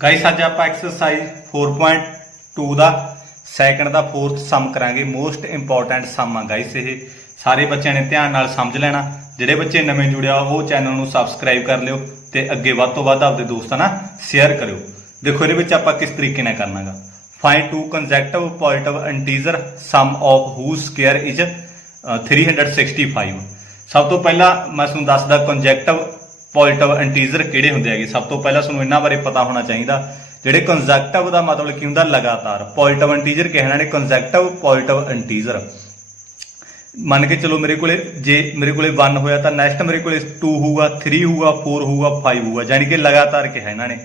Guys अज आप exercise 4.2 का second का फोर्थ सम करांगे। मोस्ट इंपोर्टेंट सम आ गाइस। ये सारे बच्चों ने ध्यान नाल समझ लेना। जिहड़े बच्चे नवें जुड़े हो वो चैनल नूं सबसक्राइब कर लियो ते अगे वध तों वध आपदे दोस्तां नाल शेयर करियो। देखो इहदे विच आपां किस तरीके नाल करना गा। Find two consecutive positive integer sum of whose square is 365। सब तो पहला मैं तुहानूं दसदा कंजैक्टिव पॉजिटिव इंटीजर किहड़े हुंदे हैगे। सब तो पहला तुहानूं इन्हां बारे पता होना चाहिए। जिहड़े कंजैक्टिव का मतलब की हुंदा लगातार, पॉजिटिव इंटीजर कहना ने कंजैक्टिव पॉजिटिव इंटीजर। मन के चलो मेरे को जे मेरे को 1 होया तो नैक्सट मेरे को 2 होगा, 3 होगा, 4 होगा, 5 होगा, यानी कि लगातार कहा इन्होंने।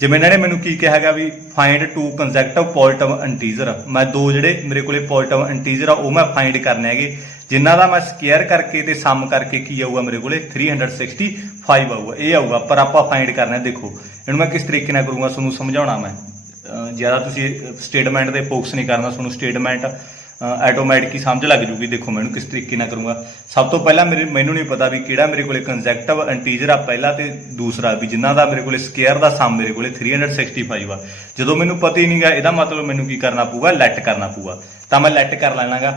जिवें इन्होंने मैनू की कहा है भी find two consecutive positive integer, मैं दो जिहड़े मेरे को पॉजिटिव इंटीजर आ मैं फाइंड करने हैगे, जिन्हां दा मैं स्केयर करके ते सम करके की आऊगा मेरे को 365 आऊगा। ये आऊगा पर आपां फाइंड करना। देखो इहनूं मैं किस तरीके नाल करूँगा तुहानूं समझाउणा। मैं ज़्यादा तुसीं स्टेटमेंट ते फोकस नहीं करना, तुहानूं स्टेटमेंट आटोमैटिक ही समझ लग जूगी। देखो मैं किस तरीके नाल करूँगा। सब तो पहला मैनू नहीं पता भी किहड़ा मेरे को कंजैक्टिव इंटीजर आ पहला, तो दूसरा भी जिन्हां दा मेरे को स्केयर का सम मेरे को 365 आ। जो मैनू पता ही नहीं गा, इहदा मतलब मैनू की करना पऊगा, लैट करना पऊगा। तो मैं लैट कर लैना गा।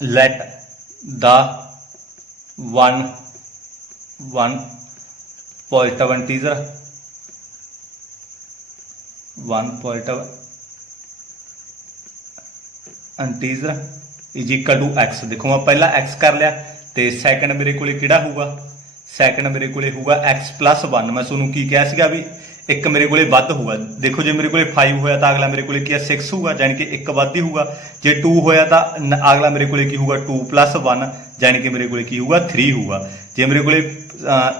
Let the one positive integer, one positive integer is equal to X. देखो मैं पहला एक्स कर लिया, तो सैकंड मेरे को किहड़ा होगा, सैकंड मेरे को होगा एक्स प्लस 1। मैं तुहानूं की कहा सीगा भी एक मेरे को वध होगा। देखो जो मेरे को 5 होया तो अगला मेरे को 6 होगा, यानी कि एक वध ही होगा। जे 2 होया तो अगला मेरे को होगा 2 प्लस 1, यानी कि मेरे को होगा 3 होगा। जे मेरे को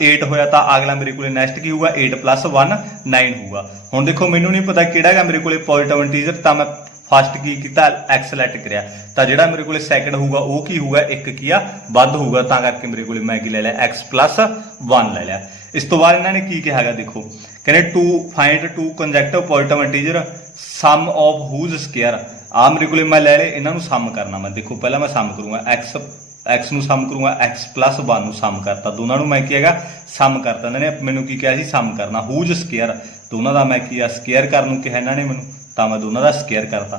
8 होया तो अगला मेरे को नैक्सट की होगा 8 प्लस 1 9 होगा। हुण देखो मैनू नहीं पता किहड़ा गा मेरे को पॉजिटिव इंटीजर, तो मैं फस्ट की किया एक्स लैट करिया, तो जिहड़ा मेरे को सैकंड होगा वो की होगा एक की वध होगा, तां करके मेरे को मैं की ले लिया एक्स प्लस 1 ले लिया। इस तो बाद इन्होंने की कहा है, देखो कहने to find two consecutive positive integer sum of whose square. आ मेरे को मैं ले लिया, इन्हों सम करना। मैं देखो पहला मैं सम करूँगा एक्स नू सम करूँगा, एक्स प्लस 1 नू सम करता, दोनों मैं किया सम करता। इन्होंने मैनू की कहा सम करना whose स्केयर, दोनों का मैं किया स्केयर करन कहा इन्होंने मैनू, तो मैं दोनों का स्केयर करता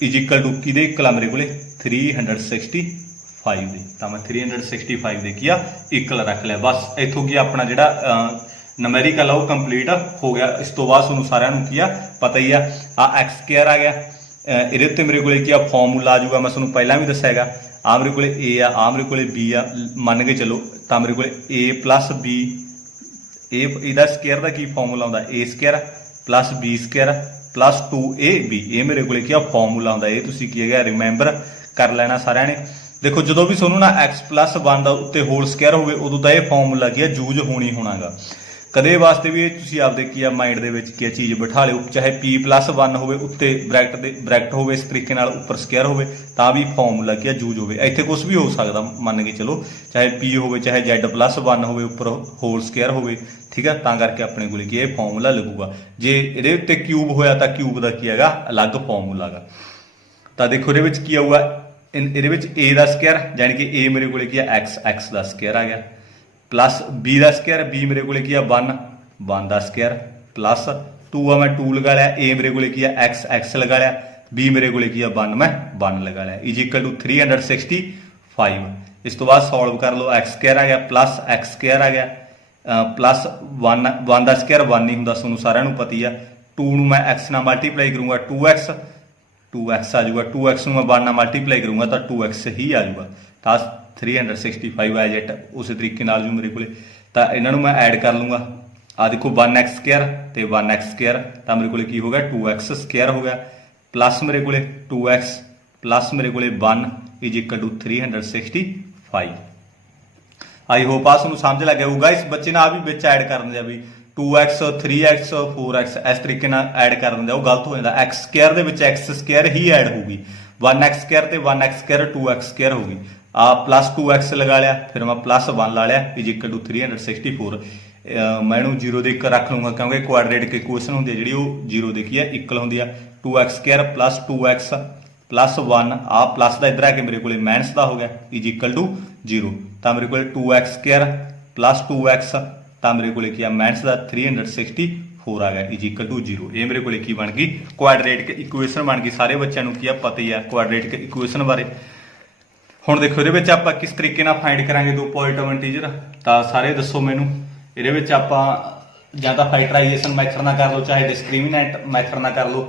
इज इक्वल टू कि इक्वल मेरे को 365 दे, तो मैं 365 दे किया इक्वल रख लिया। बस इतों की अपना जो नमैरिकल है वो कंप्लीट हो गया। इस तो बाद तुहानूं सारिआं नूं किया पता ही आ एक्स स्केयर आ गया। इहदे उत्ते मेरे को क्या फॉर्मूला आ जाऊगा, मैं तुहानूं पहला भी दस्सिआ हैगा। आ मेरे को ए आ मेरे को बी आ, मन के चलो तो मेरे को ए प्लस बी, इहदा स्केयर का की फॉर्मूला आउंदा A square plus B square plus 2ab। ये मेरे को क्या फॉर्मूला आउंदा, ये तुसीं की है रिमेंबर कर लेना सारिआं ने। देखो जो भी सोनू ना एक्स प्लस 1 का उत्ते होल स्केयर होवे उदों दा ये फॉर्मूला की यूज होनी होनागा। कदे वास्ते भी तुसीं आपदे की माइंड दे विच की चीज़ बिठा लिओ, चाहे पी प्लस 1 होवे उत्ते ब्रैकेट होवे इस तरीके नाल उपर स्केयर होवे तां भी फॉर्मूला की यूज होवे। इत्थे कुछ भी हो सकदा, मन के चलो चाहे पी होवे चाहे जेड प्लस 1 होवे उपर होल स्केयर होवे, ठीक है, तां करके अपने को ये फॉर्मूला लगूगा। जे इहदे उत्ते क्यूब होया तो क्यूब का की हैगा अलग फॉर्मूला गा। तो देखो इहदे विच की आऊगा, इहदे विच ए का स्केयर यानी कि ए मेरे को एक्स का स्केयर आ गया, प्लस बी का स्केयर बी मेरे को 1 का स्केयर प्लस 2 आ मैं 2 लगा लिया, ए मेरे को एक्स लगा लिया, बी मेरे को 1 मैं 1 लगा लिया इज इक्वल टू 365। इस तो बाद सॉल्व कर लो, एक्स स्केयर आ गया प्लस एक्स स्केयर आ गया प्लस 1 का स्केयर 1 नहीं होंदा, तुहानूं सारिआं नूं पता ही आ। 2 नूं मैं एक्स नाल मल्टीप्लाई करूँगा 2x आ जाऊगा, 2x नूं मैं 1 नाल मल्टीप्लाई करूँगा तो 2x ही आ जाऊगा, तो 365 एज इट उस तरीके नाल जो मेरे को। तो इन्हों मैं ऐड कर लूँगा। आ देखो 1x स्केयर तो 1x स्केयर, तो मेरे को की हो गया 2x स्केयर हो गया प्लस मेरे को 2x प्लस मेरे को 1 is equal to 365। I hope आ तुहानूं समझ लग गया होगा। इस बच्चे ने आ भी विच ऐड कर दिया भी 2x 3x 4x इस तरीके ऐड कर दिंदे, वो गलत हो जाता। एक्स स्केयर दे विच एक्स स्केयर ही ऐड होगी, 1x स्केयर तो 1x स्केयर 2x स्केयर होगी। आ प्लस 2x लगा लिया, फिर मैं प्लस 1 ला लिया इज इक्वल टू 364। मैं इहनूं जीरो दे रख लूँगा क्योंकि क्वाड्रेटिक इक्वेशन होंदी है जी जीरो दे की है इक्वल होंदी है। 2x square plus 2x plus 1 आ प्लस का इधर आके मेरे को माइनस का हो गया इज इक्वल टू 0। तो मेरे को 2x स्केयर प्लस 2x तो मेरे को माइनस का 365 4 आ गया इज इक्वल टू 0। ये मेरे को की बन गई क्वाड्रेटिक इक्वेशन बन गई। सारे बच्चों को की पता ही है क्वाड्रेटिक इक्वेशन बारे। हुण देखो ये आपां किस तरीके नाल फाइंड करांगे दो पॉजिटिव इंटीजर, तां सारे दसो मैनूं। ये आपां जां तां फैक्टराइजेशन मैथड नाल कर लो चाहे डिस्क्रिमिनेंट मैथड नाल कर लो,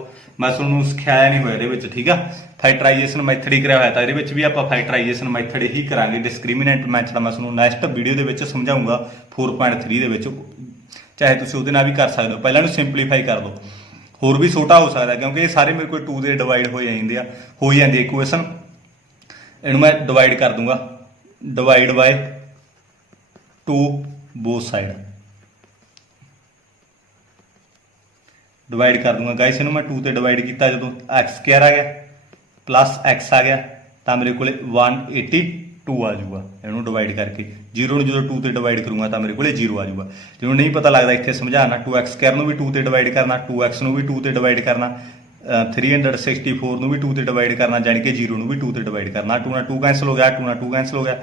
मैं तुहानूं सिखाया नहीं होया ये, ठीक है। फैक्टराइजेशन मैथड ही कराया होया, तां ये भी आपां फैक्टराइजेशन मैथड ही करांगे। डिस्क्रिमिनेंट मैथड मैं तुहानूं नैक्सट वीडियो दे विच समझाऊंगा 4.3 दे विच, चाहे तुसीं उहदे नाल भी कर सकदे हो। पहिलां इहनूं सिंपलीफाई कर दो, होर भी छोटा हो सकदा क्योंकि ये सारे मेरे को 2 दे डिवाइड हो जांदे आ, हो जांदी इक्वेशन। इहनूं मैं डिवाइड कर दूंगा, divide by 2 both side, divide कर दूंगा गाइस। इहनूं मैं 2 ते डिवाइड किया, जो एक्स स्क्वायर आ गया प्लस एक्स आ गया तो मेरे को 182 आ जाऊगा। इहनूं डिवाइड करके 0 नूं जो 2 ते डिवाइड करूँगा तो मेरे को 0 आ जाऊगा। जिन्होंने नहीं पता लगता इत्थे समझाना, 2x स्क्वायर नूं भी 2 ते डिवाइड करना, 2x नूं भी 2 ते डिवाइड करना, 364 नूं भी 2 ते डिवाइड करना, जानी कि 0 नूं भी 2 ते डिवाइड करना। 2 ਨਾਲ 2 कैंसल हो गया, 2 ਨਾਲ 2 कैंसल हो गया,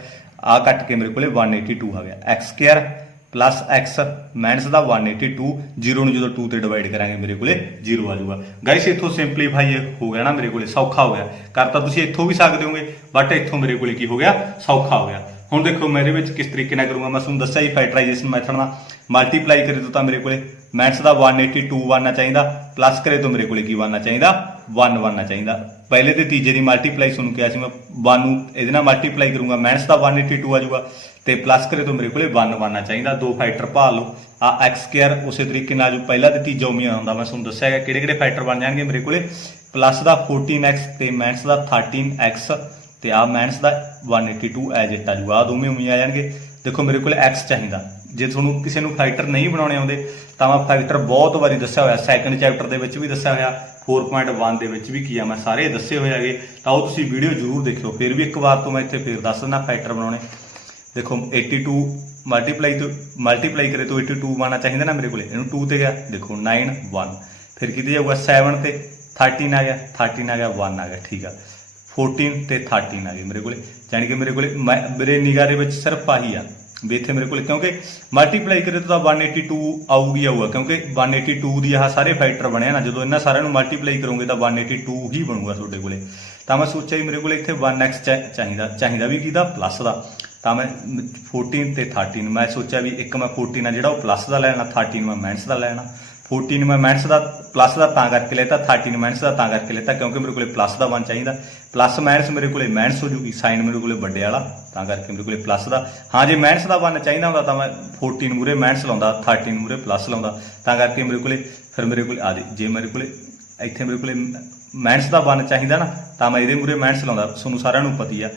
आ कट के मेरे को 182 आ गया। X square plus x minus का 182, 0 नूं जो 2 ते डिवाइड करांगे मेरे को 0 आ जाऊगा। गाइस इत्थों सिंपलीफाई हो गया ना, मेरे को सौखा हो गया। करता तुसीं इत्थों भी सकदे होगे, बट इत्थों मेरे को की हो गया, सौखा हो गया। हुण देखो मेरे विच किस तरीके नाल करूँगा, मैं तुहानूं दस्सिया ही फैक्टराइजेशन मैथड नाल मल्टीप्लाई करे तो मेरे को माइनस का 182 बनना चाहिए, प्लस करे तो मेरे को की बनना चाहिए 1 बनना चाहिए। पहले तो तीजे की मल्टीप्लाई तुहानूं कहा मैं 1 इहदे नाल मल्टीप्लाई करूँगा, माइनस का 182 आ जाऊगा, तो प्लस करे तो मेरे को 1 बनना चाहिए। 2 फैक्टर भाल लो, आ एक्स स्क्वायर उस तरीके नाल जो पहला तो तीजा उम्मीद आउंदा। मैं तुहानूं दस्सिया है किहड़े-किहड़े फैक्टर बन जाएंगे मेरे को, प्लस का 14x ते माइनस का 13x ते आ माइनस का 182 एज इट आ जाऊगा। आ दोवें उम्मीद आ जाएंगे। देखो मेरे को एक्स चाहिए, जे तुहानूं किसी नूं फैक्टर नहीं बनाने आउंदे तां मैं फैक्टर बहुत बारी दस्सिया होया, सैकंड चैप्टर दे विच भी दस्सिया होया, 4.1 दे विच भी किया, मैं सारे दस्से होए हैगे, तां ओह तुसीं वीडियो जरूर देखिओ। फिर भी एक बार तो मैं इत्थे फिर दस दिंदा फैक्टर बनाने। देखो 82 मल्टीप्लाई करे तो 82 बनना चाहिए ना मेरे को, इहनूं 2 ते गया, देखो 9 1, फिर कितने जाऊगा 7 ते 13 आ गया, 13 आ गया 1 आ गया, ठीक है। 14 ते 13 आ गए मेरे को, यानी कि मेरे को मेरे निगाह दे विच सिर्फ आही आ भी इत्थे मेरे को, क्योंकि मल्टीप्लाई करे तो 182 आऊगी आऊगा, क्योंकि 182 दी आह सारे फैक्टर बने ना, जो इन्हां सारिਆਂ ਨੂੰ मल्टीप्लाई करोगे तो 182 ही बनूगा ਤੁਹਾਡੇ ਕੋਲੇ। ਤਾਂ मैं सोचा ही मेरे को इत्थे 1x चाहिए भी किहदा प्लस का, तो मैं 14 ते 13 मैं सोचा भी एक मैं 14 आ जिहड़ा प्लस का लैना, 13 मैं माइनस का लैना। 14 मैं माइनस का प्लस का तां करके लेता, 13 माइनस का तां करके लेता क्योंकि मेरे को प्लस का 1 चाहिए। प्लस माइनस मेरे को माइनस हो जूगी, साइन मेरे को बड़े वाला तां करके मेरे को प्लस का। हाँ जे माइनस का 1 चाहिए होंदा तो मैं 14 मूरे माइनस लाउंदा, 13 मूरे प्लस लाउंदा, तां करके मेरे को फिर मेरे को आ जे मेरे को इत्थे मेरे को माइनस का 1 चाहिए ना, तो मैं ये मूरे माइनस लाउंदा। तुहानूं सारिਆਂ ਨੂੰ पता ही है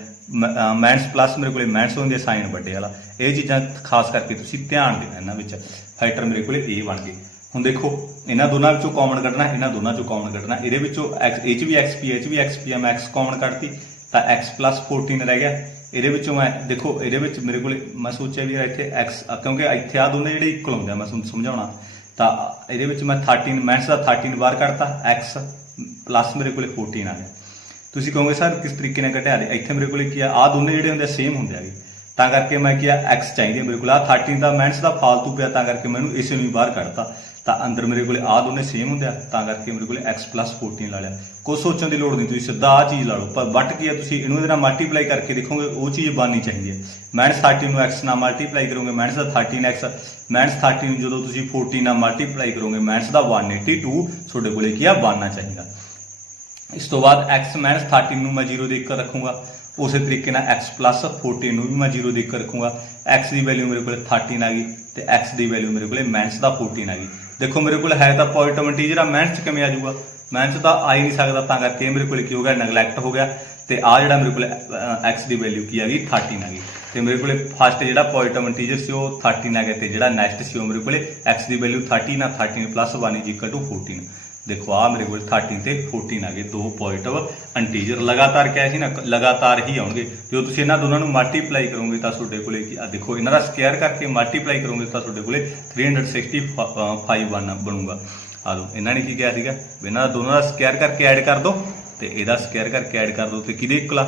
माइनस प्लस मेरे को माइनस होंगे, साइन बड़े वाला। ये चीज़ां खास करके तुसीं ध्यान देना, इन्हां विच फैक्टर मेरे को ये बन गए। हुण देखो इन्हां दोनों विचों कॉमन कढना, इन्हां दोनों चों कॉमन कढना, इहदे विचों एच भी एक्स पी, एच भी एक्स पी, मैं एक्स कॉमन कढती तो एक्स प्लस 14 रह गया। इहदे विचों मैं देखो इहदे विच मेरे को मैं सोचा भी इत्थे एक्स, क्योंकि इत्थे आ दोनों जिहड़े इक्वल होंदे, मैं तुहानूं समझाउणा, तो इहदे विच मैं 13 माइनस का 13 बाहर कढता, एक्स प्लस मेरे को 14 आ गया। तुसीं कहोगे सर किस तरीके नाल कढिया, इत्थे मेरे को किया आ दोनों जिहड़े हुंदे सेम हुंदे हैगे, तां करके मैं किया एक्स चाहिए मेरे को, आ 13 का माइनस का फालतू पिया, तां करके मैनूं इस नूं बाहर कढता, तो अंदर मेरे को आ दोनों सेम होंगे, तां करके मेरे को एक्स प्लस 14 ला लिया। कुछ सोचने की लोड़ नहीं, तुसीं सीधा आ चीज़ ला लो, पर बट की है तुसीं इहनूं इहदे नाल मल्टीप्लाई करके देखोगे वो चीज़ बननी चाहिए। माइनस 13 एक्स नाल मल्टीप्लाई करोगे माइनस का 13 एक्स, माइनस 13 जो तुसीं 14 नाल मल्टीप्लाई करोगे माइनस का 182 तुहाडे कोले की बनना चाहिए। इस तो बाद एक्स माइनस 13 मैं 0 देकर रखूँगा, उस तरीके एक्स प्लस 14 भी मैं 0 देकर रखूँगा। एक्स की वैल्यू मेरे को 13 आ गई, तो एक्स की वैल्यू मेरे को माइनस का 14 आ गई। देखो मेरे को है तो पॉजिटिव इंटीजर आ, माइनस किवें आ जाऊगा, माइनस तो आ ही नहीं सकता, तां करके मेरे को की हो गया नगलैक्ट हो गया, तो आ जिहड़ा मेरे को एक्स की वैल्यू की आ गई 13 आ गई। तो मेरे को फस्ट जिहड़ा पॉजिटिव इंटीजर से 13 आ गया, तो जिहड़ा नैक्सट से मेरे को एक्स की वैल्यू 13 आ, 13 प्लस 1 इज इक्वल टू 14। देखो आ मेरे को 13 ते 14 आ गए, दो पॉजिटिव इंटीजर लगातार क्या है ना, लगातार ही आउणगे। जो तुसीं इन्हां दोनों नूं मल्टीप्लाई करोगे तो तुहाडे कोले देखो इन्हां दा स्क्वायर करके मल्टीप्लाई करोगे तो तुहाडे कोले 365 बनूगा। आ दो इन्हां ने की किया सीगा, इन्हां दोनों दा स्क्वायर करके ऐड कर दो, तो इहदा स्क्वायर करके ऐड कर दो, तो किहदे इक्वल आ।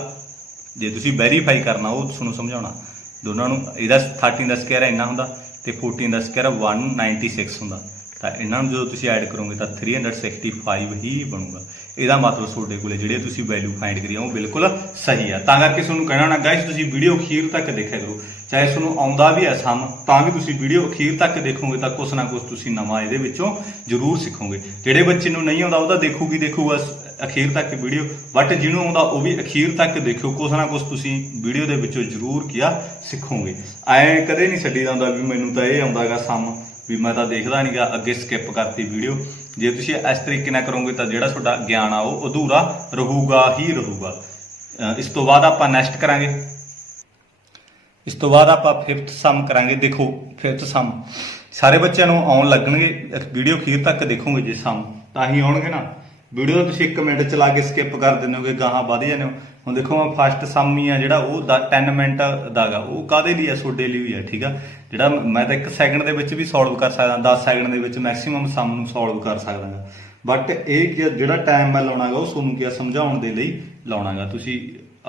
जे तुसीं वेरीफाई करना वो तुहानूं समझाउणा, दोनों नूं इहदा 13 दा स्क्वायर इन्ना हुंदा, ते 14 दा स्क्वायर 196 हुंदा, ਤਾਂ ਇਹਨਾਂ ਨੂੰ ਜਦੋਂ ਤੁਸੀਂ ਐਡ ਕਰੋਗੇ ਤਾਂ 365 ਹੀ ਬਣੂਗਾ। ਇਹਦਾ ਮਤਲਬ ਤੁਹਾਡੇ ਕੋਲੇ ਜਿਹੜੇ ਤੁਸੀਂ ਵੈਲਿਊ ਫਾਈਂਡ ਕਰੀ ਉਹ ਬਿਲਕੁਲ ਸਹੀ ਆ। ਤਾਂ ਕਰਕੇ ਤੁਹਾਨੂੰ ਕਹਿਣਾ ਨਾ ਗਾਇਸ, ਤੁਸੀਂ ਵੀਡੀਓ ਅਖੀਰ ਤੱਕ ਦੇਖਿਆ ਕਰੋ। ਚਾਹੇ ਤੁਹਾਨੂੰ ਆਉਂਦਾ ਵੀ ਹੈ ਸਮ, ਤਾਂ ਵੀ ਤੁਸੀਂ ਵੀਡੀਓ ਅਖੀਰ ਤੱਕ ਦੇਖੋਗੇ ਤਾਂ ਕੁਛ ਨਾ ਕੁਛ ਤੁਸੀਂ ਨਵਾਂ ਇਹਦੇ ਵਿੱਚੋਂ ਜ਼ਰੂਰ ਸਿੱਖੋਗੇ। ਜਿਹੜੇ ਬੱਚੇ ਨੂੰ ਨਹੀਂ ਆਉਂਦਾ ਉਹ ਤਾਂ ਦੇਖੂਗਾ ਅਖੀਰ ਤੱਕ ਵੀਡੀਓ, ਬਟ ਜਿਹਨੂੰ ਆਉਂਦਾ ਉਹ ਵੀ ਅਖੀਰ ਤੱਕ ਦੇਖਿਓ। ਕੁਛ ਨਾ ਕੁਛ ਤੁਸੀਂ ਵੀਡੀਓ ਦੇ ਵਿੱਚੋਂ ਜ਼ਰੂਰ ਸਿੱਖੋਗੇ। ਐਂ ਕਦੇ ਨਹੀਂ ਛੱਡੀ ਜਾਂਦਾ ਵੀ ਮੈਨੂੰ ਤਾਂ ਇਹ ਆਉਂਦਾਗਾ ਸਮ, ਵੀ ਮੈਂ ਤਾਂ ਦੇਖਦਾ ਨਹੀਂਗਾ, ਅੱਗੇ ਸਕਿਪ ਕਰਤੀ ਵੀਡੀਓ। ਜੇ ਤੁਸੀਂ ਇਸ ਤਰੀਕੇ ਨਾਲ ਕਰੋਗੇ ਤਾਂ ਜਿਹੜਾ ਤੁਹਾਡਾ ਗਿਆਨ ਆ ਉਹ ਅਧੂਰਾ ਰਹੂਗਾ। ਇਸ ਤੋਂ ਬਾਅਦ ਆਪਾਂ ਨੈਕਸਟ ਕਰਾਂਗੇ। ਇਸ ਤੋਂ ਬਾਅਦ ਆਪਾਂ 5th ਸਮ ਕਰਾਂਗੇ। ਦੇਖੋ 5th ਸਮ ਸਾਰੇ ਬੱਚਿਆਂ ਨੂੰ ਆਉਣ ਲੱਗਣਗੇ, ਵੀਡੀਓ ਅਖੀਰ ਤੱਕ ਦੇਖੋਗੇ ਜੇ ਸਮ ਤਾਂ ਹੀ ਆਉਣਗੇ ਨਾ। ਵੀਡੀਓ ਤੁਸੀਂ 1 ਮਿੰਟ ਚਲਾ ਕੇ ਸਕਿਪ ਕਰ ਦਿੰਦੇ ਹੋਗੇ, ਗਾਹਾਂ ਵਧ ਜਾਂਦੇ ਹੋ। ਹੁਣ ਦੇਖੋ ਮੈਂ ਫਸਟ ਸਮ ਹੀ ਆ ਜਿਹੜਾ ਉਹ 10 ਮਿੰਟ ਦਾ ਗਾ, ਉਹ ਕਾਹਦੇ ਲਈ ਆ? ਤੁਹਾਡੇ ਲਈ ਵੀ ਆ, ਠੀਕ ਆ। ਜਿਹੜਾ ਮੈਂ ਤਾਂ 1 ਸੈਕਿੰਡ ਦੇ ਵਿੱਚ ਵੀ ਸੋਲਵ ਕਰ ਸਕਦਾ, 10 ਸੈਕਿੰਡ ਦੇ ਵਿੱਚ ਮੈਕਸੀਮਮ ਸਮ ਨੂੰ ਸੋਲਵ ਕਰ ਸਕਦਾ ਗਾ। ਬਟ ਇਹ ਜਿਹੜਾ ਟਾਈਮ ਮੈਂ ਲਾਉਣਾਗਾ ਉਹ ਤੁਹਾਨੂੰ ਕੀ ਸਮਝਾਉਣ ਦੇ ਲਈ ਲਾਉਣਾਗਾ। ਤੁਸੀਂ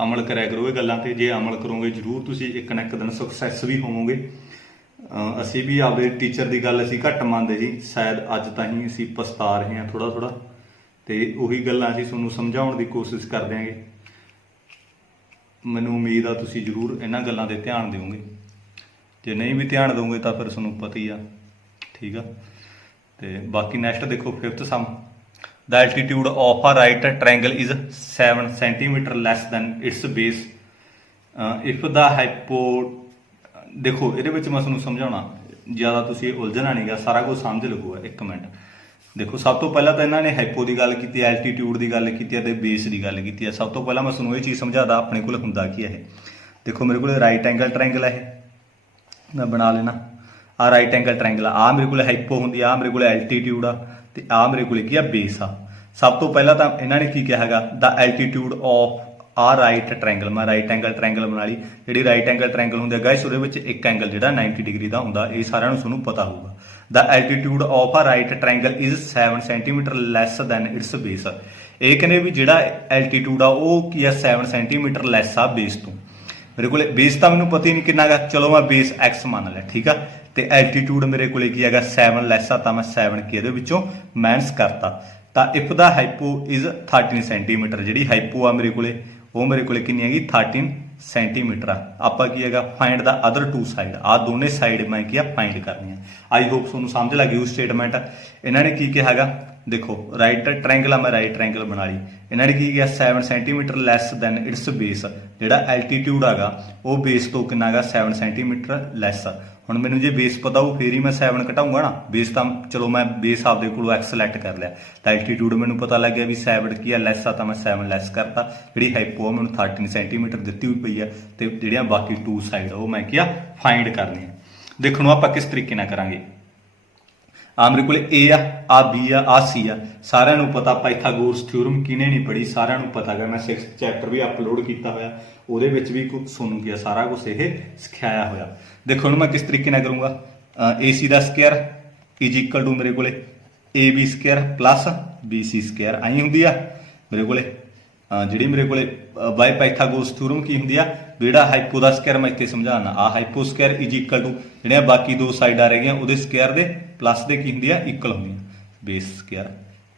ਅਮਲ ਕਰਿਆ ਕਰੋ ਇਹ ਗੱਲਾਂ ਤੇ। ਜੇ ਅਮਲ ਕਰੋਗੇ ਜ਼ਰੂਰ ਤੁਸੀਂ ਇੱਕ ਨਾ ਇੱਕ ਦਿਨ ਸਕਸੈਸ ਵੀ ਹੋਵੋਗੇ। ਅਸੀਂ ਵੀ ਆਪਦੇ ਟੀਚਰ ਦੀ ਗੱਲ ਅਸੀਂ ਘੱਟ ਮੰਨਦੇ ਜੀ, ਸ਼ਾਇਦ ਅੱਜ ਤਾਂ ਹੀ ਅਸੀਂ ਪਛਤਾ ਰਹੇ ਹਾਂ ਥੋੜਾ। ਤੇ ਉਹੀ ਗੱਲਾਂ ਅਸੀਂ ਤੁਹਾਨੂੰ ਸਮਝਾਉਣ ਦੀ ਕੋਸ਼ਿਸ਼ ਕਰ ਦਿਆਂਗੇ। ਮੈਨੂੰ ਉਮੀਦ ਆ ਤੁਸੀਂ ਜ਼ਰੂਰ ਇਹਨਾਂ ਗੱਲਾਂ 'ਤੇ ਧਿਆਨ ਦਿਓਗੇ। ਜੇ ਨਹੀਂ ਵੀ ਧਿਆਨ ਦਿਓਗੇ ਤਾਂ ਫਿਰ ਤੁਹਾਨੂੰ ਪਤਾ ਹੀ ਆ, ਠੀਕ ਆ। ਤੇ ਬਾਕੀ ਨੈਕਸਟ ਦੇਖੋ 5th sum. The altitude of a right triangle is 7 centimeter less than its base. If the ਦੇਖੋ ਇਹਦੇ ਵਿੱਚ ਮੈਂ ਤੁਹਾਨੂੰ ਸਮਝਾਉਣਾ, ਜ਼ਿਆਦਾ ਤੁਸੀਂ ਉਲਝਣਾ ਨਹੀਂਗਾ, ਸਾਰਾ ਕੁਝ ਸਮਝ ਲੱਗੂਗਾ। 1 ਮਿੰਟ ਦੇਖੋ, ਸਭ ਤੋਂ ਪਹਿਲਾਂ ਤਾਂ ਇਹਨਾਂ ਨੇ ਹਾਈਪੋ ਦੀ ਗੱਲ ਕੀਤੀ, ਐਲਟੀਟਿਊਡ ਦੀ ਗੱਲ ਕੀਤੀ ਅਤੇ ਬੇਸ ਦੀ ਗੱਲ ਕੀਤੀ ਹੈ। ਸਭ ਤੋਂ ਪਹਿਲਾਂ ਮੈਂ ਤੁਹਾਨੂੰ ਇਹ ਚੀਜ਼ ਸਮਝਾਦਾ ਆਪਣੇ ਕੋਲ ਹੁੰਦਾ ਕੀ ਹੈ। ਇਹ ਦੇਖੋ ਮੇਰੇ ਕੋਲ ਰਾਈਟ ਐਂਗਲ ਟ੍ਰਾਇੰਗਲ ਹੈ, ਇਹ ਮੈਂ ਬਣਾ ਲੈਣਾ। ਆਹ ਰਾਈਟ ਐਂਗਲ ਟ੍ਰਾਇੰਗਲ ਆ, ਮੇਰੇ ਕੋਲ ਹਾਈਪੋ ਹੁੰਦੀ ਆ, ਮੇਰੇ ਕੋਲ ਐਲਟੀਟਿਊਡ ਆ, ਤੇ ਆ ਮੇਰੇ ਕੋਲ ਕੀ ਆ? ਬੇਸ ਆ। ਸਭ ਤੋਂ ਪਹਿਲਾਂ ਤਾਂ ਇਹਨਾਂ ਨੇ ਕੀ ਕਿਹਾ ਹੈਗਾ? ਦਾ ਐਲਟੀਟਿਊਡ ਆਫ ਆ ਰਾਈਟ ਟ੍ਰਾਇੰਗਲ। ਮੈਂ ਰਾਈਟ ਐਂਗਲ ਟ੍ਰਾਇੰਗਲ ਬਣਾ ਲਈ। ਜਿਹੜੀ ਰਾਈਟ ਐਂਗਲ ਟ੍ਰਾਇੰਗਲ ਹੁੰਦੇ ਗਾਇਸ, ਉਹਦੇ ਵਿੱਚ ਇੱਕ ਐਂਗਲ ਜਿਹੜਾ 90 ਡਿਗਰੀ ਦਾ ਹੁੰਦਾ, ਇਹ ਸਾਰਿਆਂ ਨੂੰ ਤੁਹਾਨੂੰ ਪਤਾ ਹੋਊਗਾ। ਦਾ ਐਲਟੀਟਿਊਡ ਆਫ ਆ right triangle is 7 centimetre less than it's base. ਇਹ ਕਹਿੰਦੇ ਵੀ ਜਿਹੜਾ ਐਲਟੀਟਿਊਡ ਆ ਉਹ ਕੀ ਆ? 7 ਸੈਂਟੀਮੀਟਰ ਲੈਸ ਆ ਬੇਸ ਤੋਂ। ਮੇਰੇ ਕੋਲੇ ਬੇਸ ਤਾਂ ਮੈਨੂੰ ਪਤਾ ਹੀ ਨਹੀਂ ਕਿੰਨਾ ਗਾ, ਚਲੋ ਮੈਂ ਬੇਸ x ਮੰਨ ਲਿਆ, ਠੀਕ ਆ। ਤੇ ਐਲਟੀਟਿਊਡ ਮੇਰੇ ਕੋਲੇ ਕੀ ਹੈਗਾ? 7 ਲੈਸ ਆ, ਤਾਂ ਮੈਂ 7 ਕੀ ਇਹਦੇ ਵਿੱਚੋਂ ਮਾਈਨਸ ਕਰਤਾ। ਤਾਂ if the hypo is 13 centimetre, ਜਿਹੜੀ ਹਾਈਪੋ ਆ ਮੇਰੇ ਕੋਲੇ ਉਹ ਮੇਰੇ ਕੋਲੇ ਕਿੰਨੀ ਹੈਗੀ? 13 ਸੈਂਟੀਮੀਟਰ ਆ। ਆਪਾਂ ਕੀ ਹੈਗਾ? Find the other 2 side. ਆ ਦੋਨੇ ਸਾਈਡ ਮੈਂ ਕੀ ਆ? ਫਾਈਂਡ ਕਰਨੀ ਆ। ਆਈ ਹੋਪ ਤੁਹਾਨੂੰ ਸਮਝ ਲੱਗ ਗਈ ਉਹ ਸਟੇਟਮੈਂਟ। ਇਹਨਾਂ ਨੇ ਕੀ ਕਿਹਾ ਹੈਗਾ? ਦੇਖੋ ਰਾਈਟ ਟ੍ਰਾਇੰਗਲ ਆ, ਮੈਂ ਰਾਈਟ ਟ੍ਰਾਇੰਗਲ ਬਣਾ ਲਈ। ਇਹਨਾਂ ਨੇ ਕੀ ਕਿਹਾ? 7 centimetre less than it's base. ਜਿਹੜਾ ਐਲਟੀਟਿਊਡ ਹੈਗਾ ਉਹ ਬੇਸ ਤੋਂ ਕਿੰਨਾ ਹੈਗਾ? 7 ਸੈਂਟੀਮੀਟਰ ਲੈਸ। ਹੁਣ ਮੈਨੂੰ ਜੇ ਬੇਸ ਪਤਾ ਹੋਊ ਫੇਰ ਹੀ ਮੈਂ 7 ਘਟਾਊਂਗਾ ਨਾ। ਬੇਸ ਤਾਂ ਚਲੋ ਮੈਂ ਬੇਸ ਆਪਦੇ ਕੋਲੋਂ x ਸਿਲੈਕਟ ਕਰ ਲਿਆ, ਤਾਂ ਐਲਟੀਟਿਊਡ ਮੈਨੂੰ ਪਤਾ ਲੱਗ ਗਿਆ ਵੀ 7 ਕੀ ਆ? ਲੈਸ ਆ, ਤਾਂ ਮੈਂ 7 ਲੈਸ ਕਰਤਾ। ਜਿਹੜੀ ਹਾਈਪੋ ਆ ਮੈਨੂੰ 13 ਸੈਂਟੀਮੀਟਰ ਦਿੱਤੀ ਹੋਈ ਪਈ ਆ, ਤੇ ਜਿਹੜੀਆਂ ਬਾਕੀ 2 ਸਾਈਡ ਉਹ ਮੈਂ ਕੀ ਆ? ਫਾਈਂਡ ਕਰਨੀ ਆ। ਦੇਖੋ ਨੂੰ ਆਪਾਂ ਕਿਸ ਤਰੀਕੇ ਨਾਲ ਕਰਾਂਗੇ। ਆ ਮੇਰੇ ਕੋਲ A ਆ B ਆ C ਆ। ਸਾਰਿਆਂ ਨੂੰ ਪਤਾ ਪਾਇਥਾਗੋਰਸ ਥਿਊਰਮ ਕਿਹਨੇ ਨਹੀਂ ਪੜ੍ਹੀ, ਸਾਰਿਆਂ ਨੂੰ ਪਤਾ ਗਾ। ਮੈਂ 6th ਚੈਪਟਰ ਵੀ ਅਪਲੋਡ ਕੀਤਾ ਹੋਇਆ, ਉਹਦੇ ਵਿੱਚ ਵੀ ਤੁਹਾਨੂੰ ਕੀ ਆ? ਸਾਰਾ ਕੁਝ ਇਹ ਸਿਖਾਇਆ ਹੋਇਆ। ਦੇਖੋ ਹੁਣ ਮੈਂ ਕਿਸ ਤਰੀਕੇ ਨਾਲ ਕਰੂੰਗਾ। AC ਦਾ ਸਕੁਅਰ ਇਜ਼ ਇਕੁਅਲ ਟੂ ਮੇਰੇ ਕੋਲੇ AB square plus BC square ਆਈ ਹੁੰਦੀ ਆ ਮੇਰੇ ਕੋਲੇ। ਜਿਹੜੀ ਮੇਰੇ ਕੋਲੇ ਬਾਈ ਪਾਇਥਾਗੋਰਸ ਥਿਊਰਮ ਕੀ ਹੁੰਦੀ ਆ? ਜਿਹੜਾ ਹਾਈਪੋ ਦਾ ਸਕੁਅਰ ਮੈਂ ਇੱਥੇ ਸਮਝਾਉਣਾ। ਆ hypo square is equal to ਜਿਹੜੀਆਂ ਬਾਕੀ 2 ਸਾਈਡਾਂ ਰਹਿ ਗਈਆਂ ਉਹਦੇ ਸਕੁਅਰ ਦੇ ਪਲੱਸ ਦੇ ਕੀ ਹੁੰਦੀ ਆ? ਇਕੁਅਲ ਹੁੰਦੀਆਂ। ਬੇਸ ਸਕੁਅਰ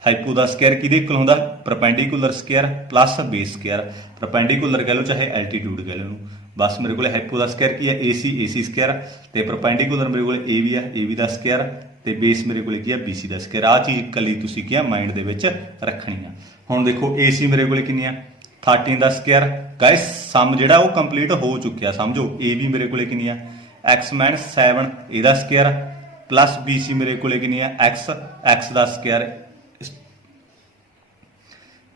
ਹਾਈਪੋ ਦਾ ਸਕੁਅਰ ਕਿਹਦੇ ਇਕੁਅਲ ਹੁੰਦਾ? Perpendicular square plus base square. Perpendicular ਕਹਿ ਲਓ ਚਾਹੇ ਐਲਟੀਟਿਊਡ ਕਹਿ ਲਓ ਇਹਨੂੰ। ਬਸ ਮੇਰੇ ਕੋਲ ਹਾਈਪੋ ਦਾ ਸਕੁਅਰ ਕੀ ਆ? AC ਸਕੁਅਰ, ਤੇ ਪਰਪੈਂਡੀਕੂਲਰ ਮੇਰੇ ਕੋਲ AB ਆ, AB ਦਾ ਸਕੁਅਰ, ਤੇ ਬੇਸ ਮੇਰੇ ਕੋਲ ਕੀ ਆ? BC ਦਾ ਸਕੁਅਰ। ਆਹ ਚੀਜ਼ ਇਕੱਲੀ ਤੁਸੀਂ ਕੀ ਆ? ਮਾਈਂਡ ਦੇ ਵਿੱਚ ਰੱਖਣੀ ਆ। ਹੁਣ ਦੇਖੋ AC ਮੇਰੇ ਕੋਲ ਕਿੰਨੀ ਆ? 13 ਦਾ ਸਕੁਅਰ। ਗਾਇਸ ਸਮ ਜਿਹੜਾ ਉਹ ਕੰਪਲੀਟ ਹੋ ਚੁੱਕਿਆ, ਸਮਝੋ। AB ਮੇਰੇ ਕੋਲੇ ਕਿੰਨੀ ਆ? x - 7 ਇਹਦਾ ਸਕੁਅਰ ਪਲੱਸ BC ਮੇਰੇ ਕੋਲੇ ਕਿੰਨੀ ਆ? x ਦਾ ਸਕੁਅਰ।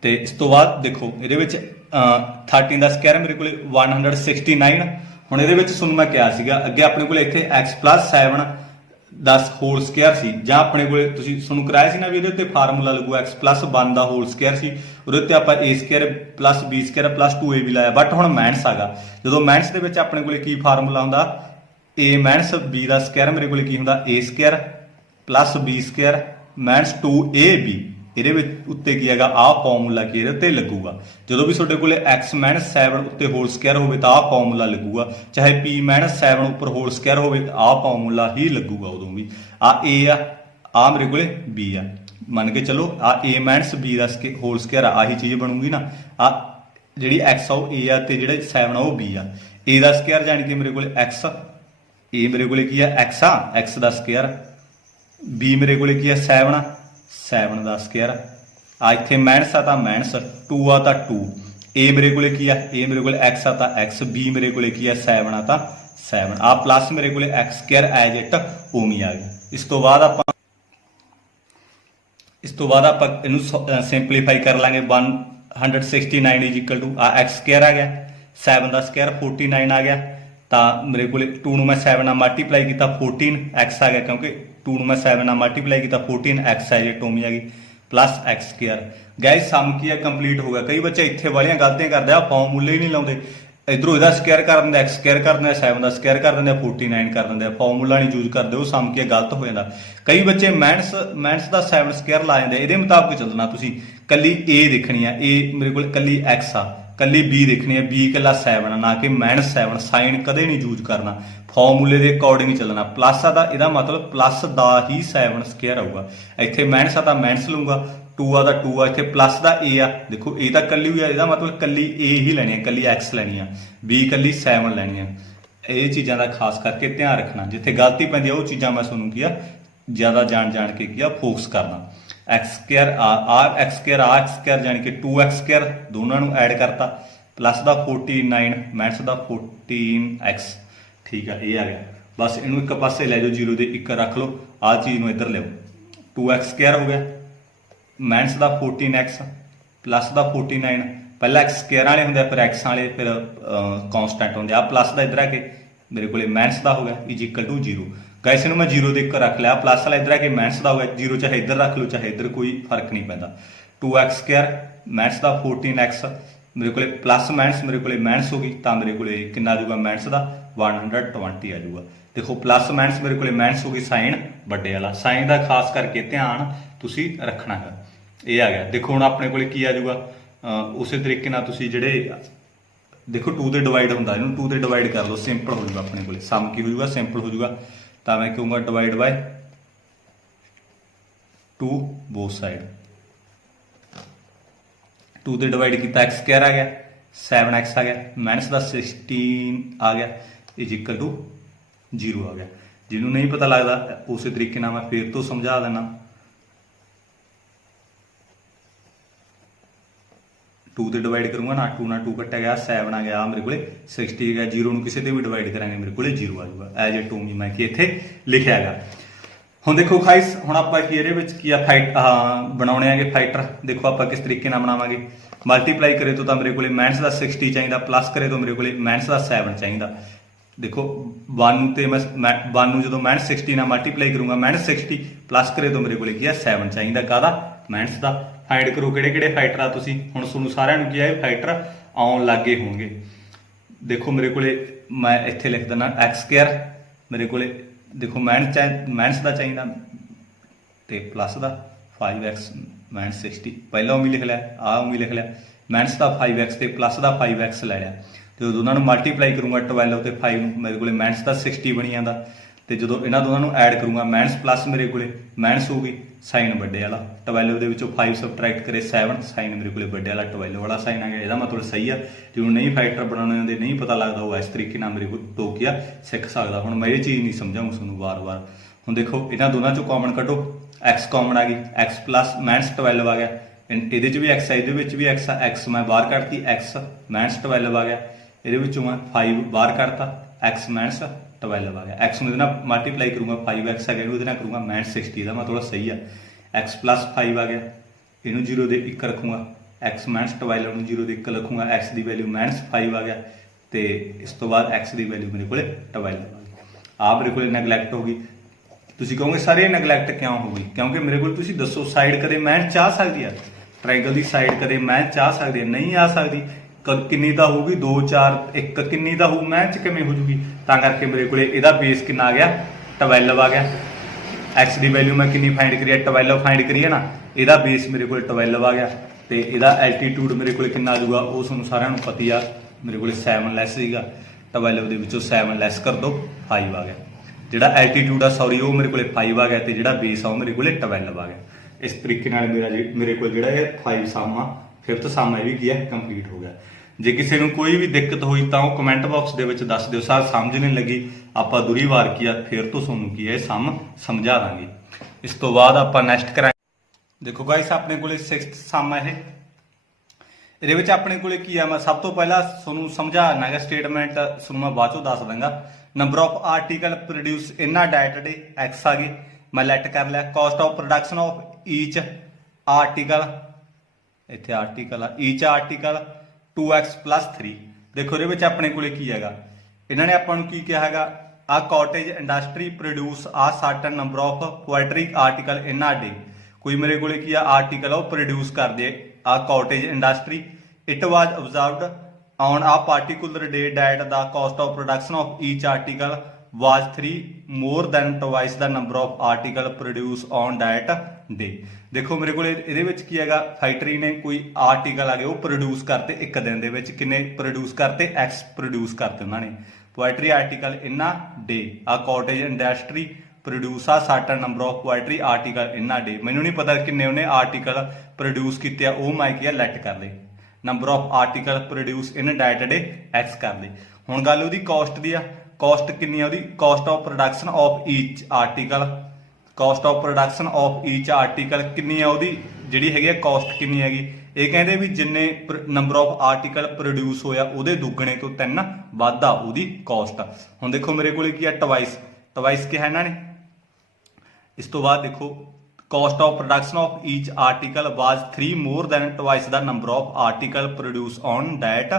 ਤੇ ਇਸ ਤੋਂ ਬਾਅਦ ਦੇਖੋ ਇਹਦੇ ਵਿੱਚ 13 ਦਾ ਸਕੁਅਰ ਮੇਰੇ ਕੋਲੇ 169। ਹੁਣ ਇਹਦੇ ਵਿੱਚ ਤੁਹਾਨੂੰ ਮੈਂ ਕਿਹਾ ਸੀਗਾ ਅੱਗੇ ਆਪਣੇ ਕੋਲੇ ਇੱਥੇ x + 7 ਦਾ ਹੋਲ ਸਕੁਅਰ ਸੀ, ਜਾਂ ਆਪਣੇ ਕੋਲੇ ਤੁਸੀਂ ਤੁਹਾਨੂੰ ਕਰਾਇਆ ਸੀ ਨਾ ਵੀ ਇਹਦੇ ਉੱਤੇ ਫਾਰਮੂਲਾ ਲੱਗੂ x + 1 ਦਾ ਹੋਲ ਸਕੁਅਰ ਸੀ, ਉਹਦੇ ਉੱਤੇ ਆਪਾਂ A square + B square + 2AB ਲਾਇਆ। ਬਟ ਹੁਣ ਮਾਈਨਸ ਆਗਾ। ਜਦੋਂ ਮਾਈਨਸ ਦੇ ਵਿੱਚ ਆਪਣੇ ਕੋਲੇ ਕੀ ਫਾਰਮੂਲਾ ਹੁੰਦਾ? A - B ਦਾ ਸਕੁਅਰ ਮੇਰੇ ਕੋਲੇ ਕੀ ਹੁੰਦਾ? A square + B square - 2AB। ਇਹਦੇ ਵਿੱਚ ਉੱਤੇ ਕੀ ਹੈਗਾ? ਆਹ ਫਾਰਮੂਲਾ ਕੀ ਇਹਦੇ ਉੱਤੇ ਲੱਗੂਗਾ। ਜਦੋਂ ਵੀ ਤੁਹਾਡੇ ਕੋਲੇ x - 7 ਉੱਤੇ ਹੋਲ ਸਕੁਅਰ ਹੋਵੇ ਤਾਂ ਆਹ ਫਾਰਮੂਲਾ ਲੱਗੂਗਾ, ਚਾਹੇ P - 7 ਉੱਪਰ ਹੋਲ ਸਕੁਅਰ ਹੋਵੇ ਆਹ ਫਾਰਮੂਲਾ ਹੀ ਲੱਗੂਗਾ ਉਦੋਂ ਵੀ। ਆ A ਆ, ਆ ਮੇਰੇ ਕੋਲੇ b ਆ, ਮੰਨ ਕੇ ਚਲੋ ਆ a minus b the whole square ਆ, ਆਹੀ ਚੀਜ਼ ਬਣੂਗੀ ਨਾ। ਆ ਜਿਹੜੀ x ਆ ਉਹ a ਆ ਤੇ ਜਿਹੜਾ 7 ਆ ਉਹ b ਆ। a ਦਾ ਸਕੁਅਰ ਜਾਣੀ ਕਿ ਮੇਰੇ ਕੋਲੇ x, a ਮੇਰੇ ਕੋਲੇ ਕੀ ਆ x ਆ, x ਦਾ ਸਕੁਅਰ, b ਮੇਰੇ ਕੋਲੇ ਕੀ ਆ 7 ਆ, 7 ਦਾ ਸਕੁਅਰ ਆ। ਇੱਥੇ ਮਾਈਨਸ ਆ ਤਾਂ ਮਾਈਨਸ, 2 ਆ ਤਾਂ 2, a ਮੇਰੇ ਕੋਲੇ ਕੀ ਆ, a ਮੇਰੇ ਕੋਲੇ x ਆ ਤਾਂ x, b ਮੇਰੇ ਕੋਲੇ ਕੀ ਆ 7 ਆ ਤਾਂ 7 ਆ, ਪਲੱਸ ਮੇਰੇ ਕੋਲੇ x ਸਕੁਅਰ ਐਜ ਇਟ ਉਵੇਂ ਆ ਗਿਆ। ਇਸ ਤੋਂ ਬਾਅਦ ਆਪਾਂ ਇਹਨੂੰ ਸਿੰਪਲੀਫਾਈ ਕਰ ਲਾਂਗੇ। 169 ਇਜ਼ ਇਕੁਅਲ ਟੂ ਆ x ਸਕੁਅਰ ਆ ਗਿਆ, 7 ਦਾ ਸਕੁਅਰ 49 ਆ ਗਿਆ, ਤਾਂ ਮੇਰੇ ਕੋਲੇ 2 ਨੂੰ ਮੈਂ 7 ਨਾਲ ਮਲਟੀਪਲਾਈ ਕੀਤਾ 14 x ਆ ਗਿਆ, ਕਿਉਂਕਿ 2 ਨੂੰ ਮੈਂ 7 ਨਾਲ ਮਲਟੀਪਲਾਈ ਕੀਤਾ 14 x ਐਜ ਇਟ ਉਵੇਂ ਆ ਗਈ, ਪਲੱਸ x ਸਕੁਅਰ। ਗਾਇਸ ਸਮ ਕੀ ਆ ਕੰਪਲੀਟ ਹੋ ਗਿਆ। ਕਈ ਬੱਚੇ ਇੱਥੇ ਵਾਲੀਆਂ ਗਲਤੀਆਂ ਕਰਦੇ ਆ, ਫਾਰਮੂਲੇ ਹੀ ਨਹੀਂ ਲਾਉਂਦੇ, ਇਧਰੋਂ ਇਹਦਾ ਸਕੁਅਰ ਕਰ ਦਿੰਦੇ, x ਸਕੁਅਰ ਕਰ ਦਿੰਦੇ, 7 ਦਾ ਸਕੁਅਰ ਕਰ ਦਿੰਦੇ, 49 ਕਰ ਦਿੰਦੇ, ਫਾਰਮੂਲਾ ਨਹੀਂ ਯੂਜ਼ ਕਰਦੇ, ਉਹ ਸਮ ਕੀ ਗਲਤ ਹੋ ਜਾਂਦਾ। ਕਈ ਬੱਚੇ ਮਾਈਨਸ ਦਾ 7 ਸਕੁਅਰ ਲਾ ਜਾਂਦੇ, ਇਹਦੇ ਮੁਤਾਬਕ ਚੱਲਣਾ ਤੁਸੀਂ। ਕੱਲੀ a ਦੇਖਣੀ ਆ, a ਮੇਰੇ ਕੋਲ ਕੱਲੀ x ਆ, ਕੱਲੀ b ਦੇਖਣੀ ਆ, b ਕੱਲਾ 7 ਆ, ਨਾ ਕਿ -7। ਸਾਈਨ ਕਦੇ ਨਹੀਂ ਯੂਜ਼ ਕਰਨਾ, ਫਾਰਮੂਲੇ ਦੇ ਅਕੋਰਡਿੰਗ ਹੀ ਚੱਲਣਾ। ਪਲੱਸ ਆ ਤਾਂ ਇਹਦਾ ਮਤਲਬ ਪਲੱਸ ਦਾ ਹੀ 7 ਸਕੁਅਰ ਆਊਗਾ। ਇੱਥੇ ਮਾਈਨਸ ਆ ਤਾਂ ਮਾਈਨਸ ਲਊਗਾ, 2 ਆ ਤਾਂ 2 ਆ, ਇੱਥੇ ਪਲੱਸ ਦਾ a ਆ, ਦੇਖੋ a ਤਾਂ ਕੱਲੀ ਹੋਈ ਆ, ਇਹਦਾ ਮਤਲਬ ਕੱਲੀ a ਹੀ ਲੈਣੀ ਆ, ਕੱਲੀ x ਲੈਣੀ ਆ, b ਕੱਲੀ 7 ਲੈਣੀ ਆ। ਇਹ ਚੀਜ਼ਾਂ ਦਾ ਖਾਸ ਕਰਕੇ ਧਿਆਨ ਰੱਖਣਾ, ਜਿੱਥੇ ਗਲਤੀ ਪੈਂਦੀ ਆ ਉਹ ਚੀਜ਼ਾਂ ਮੈਂ ਤੁਹਾਨੂੰ ਕੀ ਆ ਜ਼ਿਆਦਾ ਜਾਣ ਕੇ ਕੀ ਆ ਫੋਕਸ ਕਰਨਾ। x ਸਕੁਅਰ x ਸਕੁਅਰ ਜਾਣੀ ਕਿ 2x ਸਕੁਅਰ ਦੋਨਾਂ ਨੂੰ ਐਡ ਕਰਤਾ, ਪਲੱਸ ਦਾ 49 ਮਾਈਨਸ ਦਾ 14x, ਠੀਕ ਆ, ਇਹ ਆ ਗਿਆ। ਬਸ ਇਹਨੂੰ ਇੱਕ ਪਾਸੇ ਲੈ ਜਾਓ, 0 ਦੇ 1 ਰੱਖ ਲਓ, ਆਹ ਚੀਜ਼ ਨੂੰ ਇੱਧਰ ਲਿਓ। 2x ਸਕੁਅਰ ਹੋ ਗਿਆ, ਮਾਈਨਸ ਦਾ 14x ਪਲੱਸ ਦਾ 49, ਪਹਿਲਾਂ x ਸਕੁਅਰ ਵਾਲੇ ਹੁੰਦੇ ਆ, ਫਿਰ x ਵਾਲੇ, ਫਿਰ ਕਨਸਟੈਂਟ ਹੁੰਦੇ ਆ। ਪਲੱਸ ਦਾ ਇੱਧਰ ਆ ਕੇ ਮੇਰੇ ਕੋਲੇ ਮਾਈਨਸ ਦਾ ਹੋ ਗਿਆ ਇਜ਼ ਇਕੁਅਲ ਟੂ 0। ਗਾਇਸ ਇਹਨੂੰ ਮੈਂ 0 ਦੇ 1 ਰੱਖ ਲਿਆ, ਪਲੱਸ ਵਾਲਾ ਇੱਧਰ ਆ ਕੇ ਮਾਈਨਸ ਦਾ ਹੋ ਗਿਆ, 0 ਚਾਹੇ ਇੱਧਰ ਰੱਖ ਲਓ ਚਾਹੇ ਇੱਧਰ, ਕੋਈ ਫਰਕ ਨਹੀਂ ਪੈਂਦਾ। 2x ਸਕੁਅਰ ਮਾਈਨਸ ਦਾ 14x ਮੇਰੇ ਕੋਲੇ ਪਲੱਸ ਮਾਈਨਸ, ਮੇਰੇ ਕੋਲੇ ਮਾਈਨਸ ਹੋ ਗਈ, ਤਾਂ ਮੇਰੇ ਕੋਲੇ ਕਿੰਨਾ ਆ ਜਾਊਗਾ ਮਾਈਨਸ ਦਾ 120 ਆ ਜਾਊਗਾ। ਦੇਖੋ ਪਲੱਸ ਮਾਈਨਸ ਮੇਰੇ ਕੋਲੇ ਮਾਈਨਸ ਹੋ ਗਈ, ਸਾਈਨ ਵੱਡੇ ਵਾਲਾ, ਸਾਈਨ ਦਾ ਖਾਸ ਕਰਕੇ ਧਿਆਨ ਤੁਸੀਂ ਰੱਖਣਾ ਹੈ। ਇਹ ਆ ਗਿਆ। ਦੇਖੋ ਹੁਣ ਆਪਣੇ ਕੋਲੇ ਕੀ ਆ ਜਾਊਗਾ, ਉਸੇ ਤਰੀਕੇ ਨਾਲ ਤੁਸੀਂ ਜਿਹੜੇ ਦੇਖੋ 2 ਦੇ ਡਿਵਾਈਡ ਹੁੰਦਾ, ਇਹਨੂੰ 2 ਦੇ ਡਿਵਾਈਡ ਕਰ ਲਓ, ਸਿੰਪਲ ਹੋ ਜਾਊਗਾ। ਆਪਣੇ ਕੋਲੇ ਸਮ ਕੀ ਹੋ ਜਾਊਗਾ, ਸਿੰਪਲ ਹੋ ਜਾਊਗਾ, ਤਾਂ ਮੈਂ ਕਹੂੰਗਾ ਡਿਵਾਈਡ ਬਾय 2 ਬੋਥ ਸਾਈਡ। 2 ਦੇ ਡਿਵਾਈਡ ਕੀਤਾ x ਸਕੁਅਰ ਆ ਗਿਆ, 7x ਆ ਗਿਆ, ਮਾਈਨਸ ਦਾ 16 ਆ ਗਿਆ ਇਜ਼ ਇਕੁਅਲ ਟੂ 0 ਆ ਗਿਆ। ਜਿਹਨੂੰ ਨਹੀਂ ਪਤਾ ਲੱਗਦਾ ਉਸੇ ਤਰੀਕੇ ਨਾਲ ਮੈਂ ਫੇਰ ਤੋਂ ਸਮਝਾ ਦੇਣਾ। 2 ਤੇ ਡਿਵਾਈਡ ਕਰੂੰਗਾ ਨਾ, 2 ਨਾਲ 2 ਕੱਟਿਆ ਗਿਆ, 7 ਆ ਗਿਆ, ਮੇਰੇ ਕੋਲੇ 60 ਆ ਗਿਆ। 0 ਨੂੰ ਕਿਸੇ ਤੇ ਵੀ ਡਿਵਾਈਡ ਕਰਾਂਗੇ ਮੇਰੇ ਕੋਲੇ 0 ਆ ਜਾਊਗਾ, ਐਜ ਇਟ ਟੂ ਮੈਂ ਕਿ ਇੱਥੇ ਲਿਖਿਆ ਹੈਗਾ। ਹੁਣ ਦੇਖੋ ਖਾਈਸ, ਹੁਣ ਆਪਾਂ ਕੀ ਇਹਦੇ ਵਿੱਚ ਕੀ ਆ ਬਣਾਉਣੇ ਆਗੇ ਫਾਈਟਰ। ਦੇਖੋ ਆਪਾਂ ਕਿਸ ਤਰੀਕੇ ਨਾਲ ਬਣਾਵਾਂਗੇ। ਮਲਟੀਪਲਾਈ ਕਰੇ ਤੋਂ ਤਾਂ ਮੇਰੇ ਕੋਲੇ ਮਾਈਨਸ ਦਾ 60 ਚਾਹੀਦਾ, ਪਲੱਸ ਕਰੇ ਤੋਂ ਮੇਰੇ ਕੋਲੇ ਮਾਈਨਸ ਦਾ 7 ਚਾਹੀਦਾ। ਦੇਖੋ 1 ਤੇ ਮੈਂ 1 ਨੂੰ ਜਦੋਂ ਮਾਈਨਸ 60 ਨਾਲ ਮਲਟੀਪਲਾਈ ਕਰੂੰਗਾ, ਮਾਈਨਸ 60 ਪਲੱਸ ਕਰੇ ਤੋਂ ਮੇਰੇ ਕੋਲੇ ਕੀ ਆ 7 ਚਾਹੀਦਾ, ਕਾਹਦਾ ਮਾਈਨਸ ਦਾ। ਫਾਈਂਡ ਕਰੋ ਕਿਹੜੇ ਕਿਹੜੇ ਫਾਈਟਰ ਆ ਤੁਸੀਂ। ਹੁਣ ਤੁਹਾਨੂੰ ਸਾਰਿਆਂ ਨੂੰ ਕੀ ਆ ਇਹ ਫਾਈਟਰ ਆਉਣ ਲੱਗੇ ਹੋਣਗੇ। ਦੇਖੋ ਮੇਰੇ ਕੋਲੇ ਮੈਂ ਇੱਥੇ ਲਿਖ ਦਿੰਦਾ x ਸਕੁਅਰ, ਮੇਰੇ ਕੋਲੇ ਦੇਖੋ ਮਾਈਨਸ ਦਾ ਚਾਹੀਦਾ ਤੇ ਪਲੱਸ ਦਾ 5x ਮਾਈਨਸ 60, ਪਹਿਲਾਂ ਉਵੇਂ ਲਿਖ ਲਿਆ, ਆਹ ਉਵੇਂ ਲਿਖ ਲਿਆ, ਮਾਈਨਸ ਦਾ 5x ਤੇ ਪਲੱਸ ਦਾ 5x ਲੈ ਲਿਆ। ਤੇ ਦੋਨਾਂ ਨੂੰ ਮਲਟੀਪਲਾਈ ਕਰੂੰਗਾ 12 ਤੇ 5 ਮੇਰੇ ਕੋਲੇ ਮਾਈਨਸ ਦਾ 60 ਬਣੀ ਜਾਂਦਾ, ਤੇ ਜਦੋਂ ਇਹਨਾਂ ਦੋਨਾਂ ਨੂੰ ਐਡ ਕਰੂੰਗਾ ਮਾਈਨਸ ਪਲੱਸ ਮੇਰੇ ਕੋਲੇ ਮਾਈਨਸ ਹੋ ਗਈ, ਸਾਈਨ ਵੱਡੇ ਵਾਲਾ। 12 ਦੇ ਵਿੱਚੋਂ 5 ਸਬਟਰੈਕਟ ਕਰੇ 7, ਸਾਈਨ ਮੇਰੇ ਕੋਲੇ ਵੱਡੇ ਵਾਲਾ 12 ਵਾਲਾ ਸਾਈਨ ਆ ਗਿਆ। ਇਹਦਾ ਮਤਲਬ ਸਹੀ ਆ। ਜਿਹਨੂੰ ਨਹੀਂ ਫਾਈਟਰ ਬਣਾਉਣੇ ਹੁੰਦੇ, ਨਹੀਂ ਪਤਾ ਲੱਗਦਾ, ਉਹ ਇਸ ਤਰੀਕੇ ਨਾਲ ਮੇਰੇ ਕੋਲ ਟੋਕਿਆ ਸਿੱਖ ਸਕਦਾ। ਹੁਣ ਮੈਂ ਇਹ ਚੀਜ਼ ਨਹੀਂ ਸਮਝਾਉਂਗਾ ਤੁਹਾਨੂੰ ਵਾਰ-ਵਾਰ। ਹੁਣ ਦੇਖੋ ਇਹਨਾਂ ਦੋਨਾਂ ਚੋਂ ਕਾਮਨ ਕੱਢੋ, x ਕਾਮਨ ਆ ਗਈ, x ਪਲੱਸ ਮਾਈਨਸ 12 ਆ ਗਿਆ, ਇਹਦੇ 'ਚ ਵੀ x ਆ, ਇਹਦੇ ਵਿੱਚ ਵੀ x ਆ, x ਮੈਂ ਬਾਹਰ ਕੱਢਤੀ, x ਮਾਈਨਸ 12 ਆ ਗਿਆ, ਇਹਦੇ ਵਿੱਚੋਂ ਮੈਂ 5 ਬਾਹਰ ਕੱਢਤਾ, x ਮਾਈਨਸ 12 ਆ ਗਿਆ। x ਨੂੰ ਇਹਦੇ ਨਾਲ ਮਲਟੀਪਲਾਈ ਕਰੂੰਗਾ 5x ਆ ਗਿਆ, ਇਹਨੂੰ ਇਹਦੇ ਨਾਲ ਕਰੂੰਗਾ ਮਾਈਨਸ 60 ਦਾ ਮਤਲਬ ਸਹੀ ਆ। x ਪਲੱਸ 5 ਆ ਗਿਆ, ਇਹਨੂੰ 0 ਦੇ 1 ਰੱਖੂੰਗਾ, x ਮਾਈਨਸ 12 ਨੂੰ 0 ਦੇ 1 ਰੱਖੂੰਗਾ, x ਦੀ ਵੈਲਿਊ ਮਾਈਨਸ 5 ਆ ਗਿਆ, ਤੇ ਇਸ ਤੋਂ ਬਾਅਦ x ਦੀ ਵੈਲਿਊ ਮੇਰੇ ਕੋਲੇ 12 ਆ ਗਈ। ਆਹ ਮੇਰੇ ਕੋਲੇ ਨੈਗਲੈਕਟ ਹੋ ਗਈ। ਤੁਸੀਂ ਕਹੋਗੇ ਸਾਰੇ ਨੈਗਲੈਕਟ ਕਿਉਂ ਹੋ ਗਈ? ਕਿਉਂਕਿ ਮੇਰੇ ਕੋਲ ਤੁਸੀਂ ਦੱਸੋ ਸਾਈਡ ਕਦੇ ਮਾਈਨਸ ਚਾਹ ਸਕਦੀ ਆ, ਟ੍ਰਾਇੰਗਲ ਦੀ ਸਾਈਡ ਕਦੇ ਮਾਈਨਸ ਚਾਹ ਸਕਦੀ ਆ, ਨਹੀਂ ਆ ਸਕਦੀ। ਕਿੰਨੀ ਤਾਂ ਹੋਊਗੀ 2 4 1, ਕਿੰਨੀ ਤਾਂ ਹੋਊ ਮਾਈਨਸ ਕਿਵੇਂ ਹੋ ਜੂਗੀ? ਤਾਂ ਕਰਕੇ ਮੇਰੇ ਕੋਲੇ ਇਹਦਾ ਬੇਸ ਕਿੰਨਾ ਆ ਗਿਆ 12 ਆ ਗਿਆ। x ਦੀ ਵੈਲਿਊ ਮੈਂ ਕਿੰਨੀ ਫਾਈਂਡ ਕਰੀ ਹੈ 12 ਫਾਈਂਡ ਕਰੀ ਹੈ ਨਾ, ਇਹਦਾ ਬੇਸ ਮੇਰੇ ਕੋਲ 12 ਆ ਗਿਆ, ਤੇ ਇਹਦਾ ਐਲਟੀਟਿਊਡ ਮੇਰੇ ਕੋਲ ਕਿੰਨਾ ਆ ਜਾਊਗਾ ਉਹ ਤੁਹਾਨੂੰ ਸਾਰਿਆਂ ਨੂੰ ਪਤਾ ਹੀ ਆ। ਮੇਰੇ ਕੋਲ 7 ਲੈਸ ਸੀਗਾ, 12 ਦੇ ਵਿੱਚੋਂ 7 ਲੈਸ ਕਰ ਦੋ 5 ਆ ਗਿਆ। ਜਿਹੜਾ ਐਲਟੀਟਿਊਡ ਆ ਸੌਰੀ ਉਹ ਮੇਰੇ ਕੋਲੇ 5 ਆ ਗਿਆ ਤੇ ਜਿਹੜਾ ਬੇਸ ਆ ਉਹ ਮੇਰੇ ਕੋਲੇ 12 ਆ ਗਿਆ। ਇਸ ਤਰੀਕੇ ਨਾਲ ਮੇਰੇ ਕੋਲ ਜਿਹੜਾ ਇਹ 5 ਸਮ ਆ, 5th ਸਮ ਇਹ ਵੀ ਕੀ ਹੈ ਕੰਪਲੀਟ ਹੋ ਗਿਆ। ਜੇ ਕਿਸੇ ਨੂੰ ਕੋਈ ਵੀ ਦਿੱਕਤ ਹੋਈ ਤਾਂ ਉਹ ਕਮੈਂਟ ਬਾਕਸ ਦੇ ਵਿੱਚ ਦੱਸ ਦਿਓ, ਸਰ ਸਮਝ ਨਹੀਂ ਲੱਗੀ ਆਪਾਂ ਦੂਰੀ ਵਾਰ ਕੀ ਆ ਫਿਰ ਤੋਂ ਤੁਹਾਨੂੰ ਕੀ ਹੈ ਸਮ ਸਮਝਾ ਦਾਂਗੇ। ਇਸ ਤੋਂ ਬਾਅਦ ਆਪਾਂ ਨੈਕਸਟ ਕਰਾਂਗੇ। ਦੇਖੋ ਗਾਇਸ ਆਪਣੇ ਕੋਲੇ 6th ਸਮ ਹੈ ਇਹਦੇ ਵਿੱਚ ਆਪਣੇ ਕੋਲੇ ਕੀ ਆ, ਮੈਂ ਸਭ ਤੋਂ ਪਹਿਲਾਂ ਤੁਹਾਨੂੰ ਸਮਝਾਣਾ ਹੈਗਾ ਸਟੇਟਮੈਂਟ ਤੁਹਾਨੂੰ ਮੈਂ ਬਾਅਦ ਚੋਂ ਦੱਸ ਦਾਂਗਾ। Number of article produce in a ਡਾਟਾ ਡੇ ਐਕਸ ਆ ਗਈ, ਮੈਂ ਲੈਟ ਕਰ ਲਿਆ। Cost of production of each article, ਇੱਥੇ ਆਰਟੀਕਲ ਆ ਈਚ ਆਰਟੀਕਲ 2x + 3। ਦੇਖੋ ਇਹਦੇ ਵਿੱਚ ਆਪਣੇ ਕੋਲੇ ਕੀ ਹੈਗਾ, ਇਹਨਾਂ ਨੇ ਆਪਾਂ ਨੂੰ ਕੀ ਕਿਹਾ ਹੈਗਾ, a cottage industry produce a certain number of poetry article in a day. ਕੋਈ ਮੇਰੇ ਕੋਲੇ ਕੀ ਆ ਆਰਟੀਕਲ ਉਹ ਪ੍ਰੋਡਿਊਸ ਕਰਦੇ ਆ cottage industry. It was observed on a particular day that the cost of production of each article was 3 more than twice the number of article produced on that day। ਦੇਖੋ ਮੇਰੇ ਕੋਲ ਇਹਦੇ ਵਿੱਚ ਕੀ ਹੈਗਾ, factory ਨੇ ਕੋਈ ਆਰਟੀਕਲ ਆ ਗਏ ਉਹ ਪ੍ਰੋਡਿਊਸ ਕਰਤੇ ਇੱਕ ਦਿਨ ਦੇ ਵਿੱਚ, ਕਿੰਨੇ ਪ੍ਰੋਡਿਊਸ ਕਰਤੇ x ਪ੍ਰੋਡਿਊਸ ਕਰਤੇ ਉਹਨਾਂ ਨੇ। Poetry article in a day, a cottage industry produce a certain number of poetry article in a day. ਮੈਨੂੰ ਨਹੀਂ ਪਤਾ ਕਿੰਨੇ ਉਹਨੇ ਆਰਟੀਕਲ ਪ੍ਰੋਡਿਊਸ ਕੀਤੇ ਆ, ਉਹ ਮੈਂ ਕੀ ਆ ਲੈਟ ਕਰ ਦੇ। Number of article produce in data day x ਕਰ ਦੇ। ਹੁਣ ਗੱਲ ਉਹਦੀ ਕਾਸਟ ਦੀ ਆ, ਕਾਸਟ ਕਿੰਨੀ ਆ ਉਹਦੀ, cost of production of each article, cost of production of each article ਕਿੰਨੀ ਆ ਉਹਦੀ ਜਿਹੜੀ ਹੈਗੀ ਆ ਕਾਸਟ ਕਿੰਨੀ ਹੈਗੀ। ਇਹ ਕਹਿੰਦੇ ਵੀ ਜਿੰਨੇ ਨੰਬਰ ਆਫ ਆਰਟੀਕਲ ਪ੍ਰੋਡਿਊਸ ਹੋਇਆ ਉਹਦੇ ਦੁੱਗਣੇ ਤੋਂ 3 ਵੱਧ ਆ ਉਹਦੀ ਕਾਸਟ। ਹੁਣ ਦੇਖੋ ਮੇਰੇ ਕੋਲੇ ਕੀ ਆ ਟਵਾਈਸ ਕਿਹਾ ਇਹਨਾਂ ਨੇ। ਇਸ ਤੋਂ ਬਾਅਦ ਦੇਖੋ cost of production of each article was 3 more than twice the number of article produced on that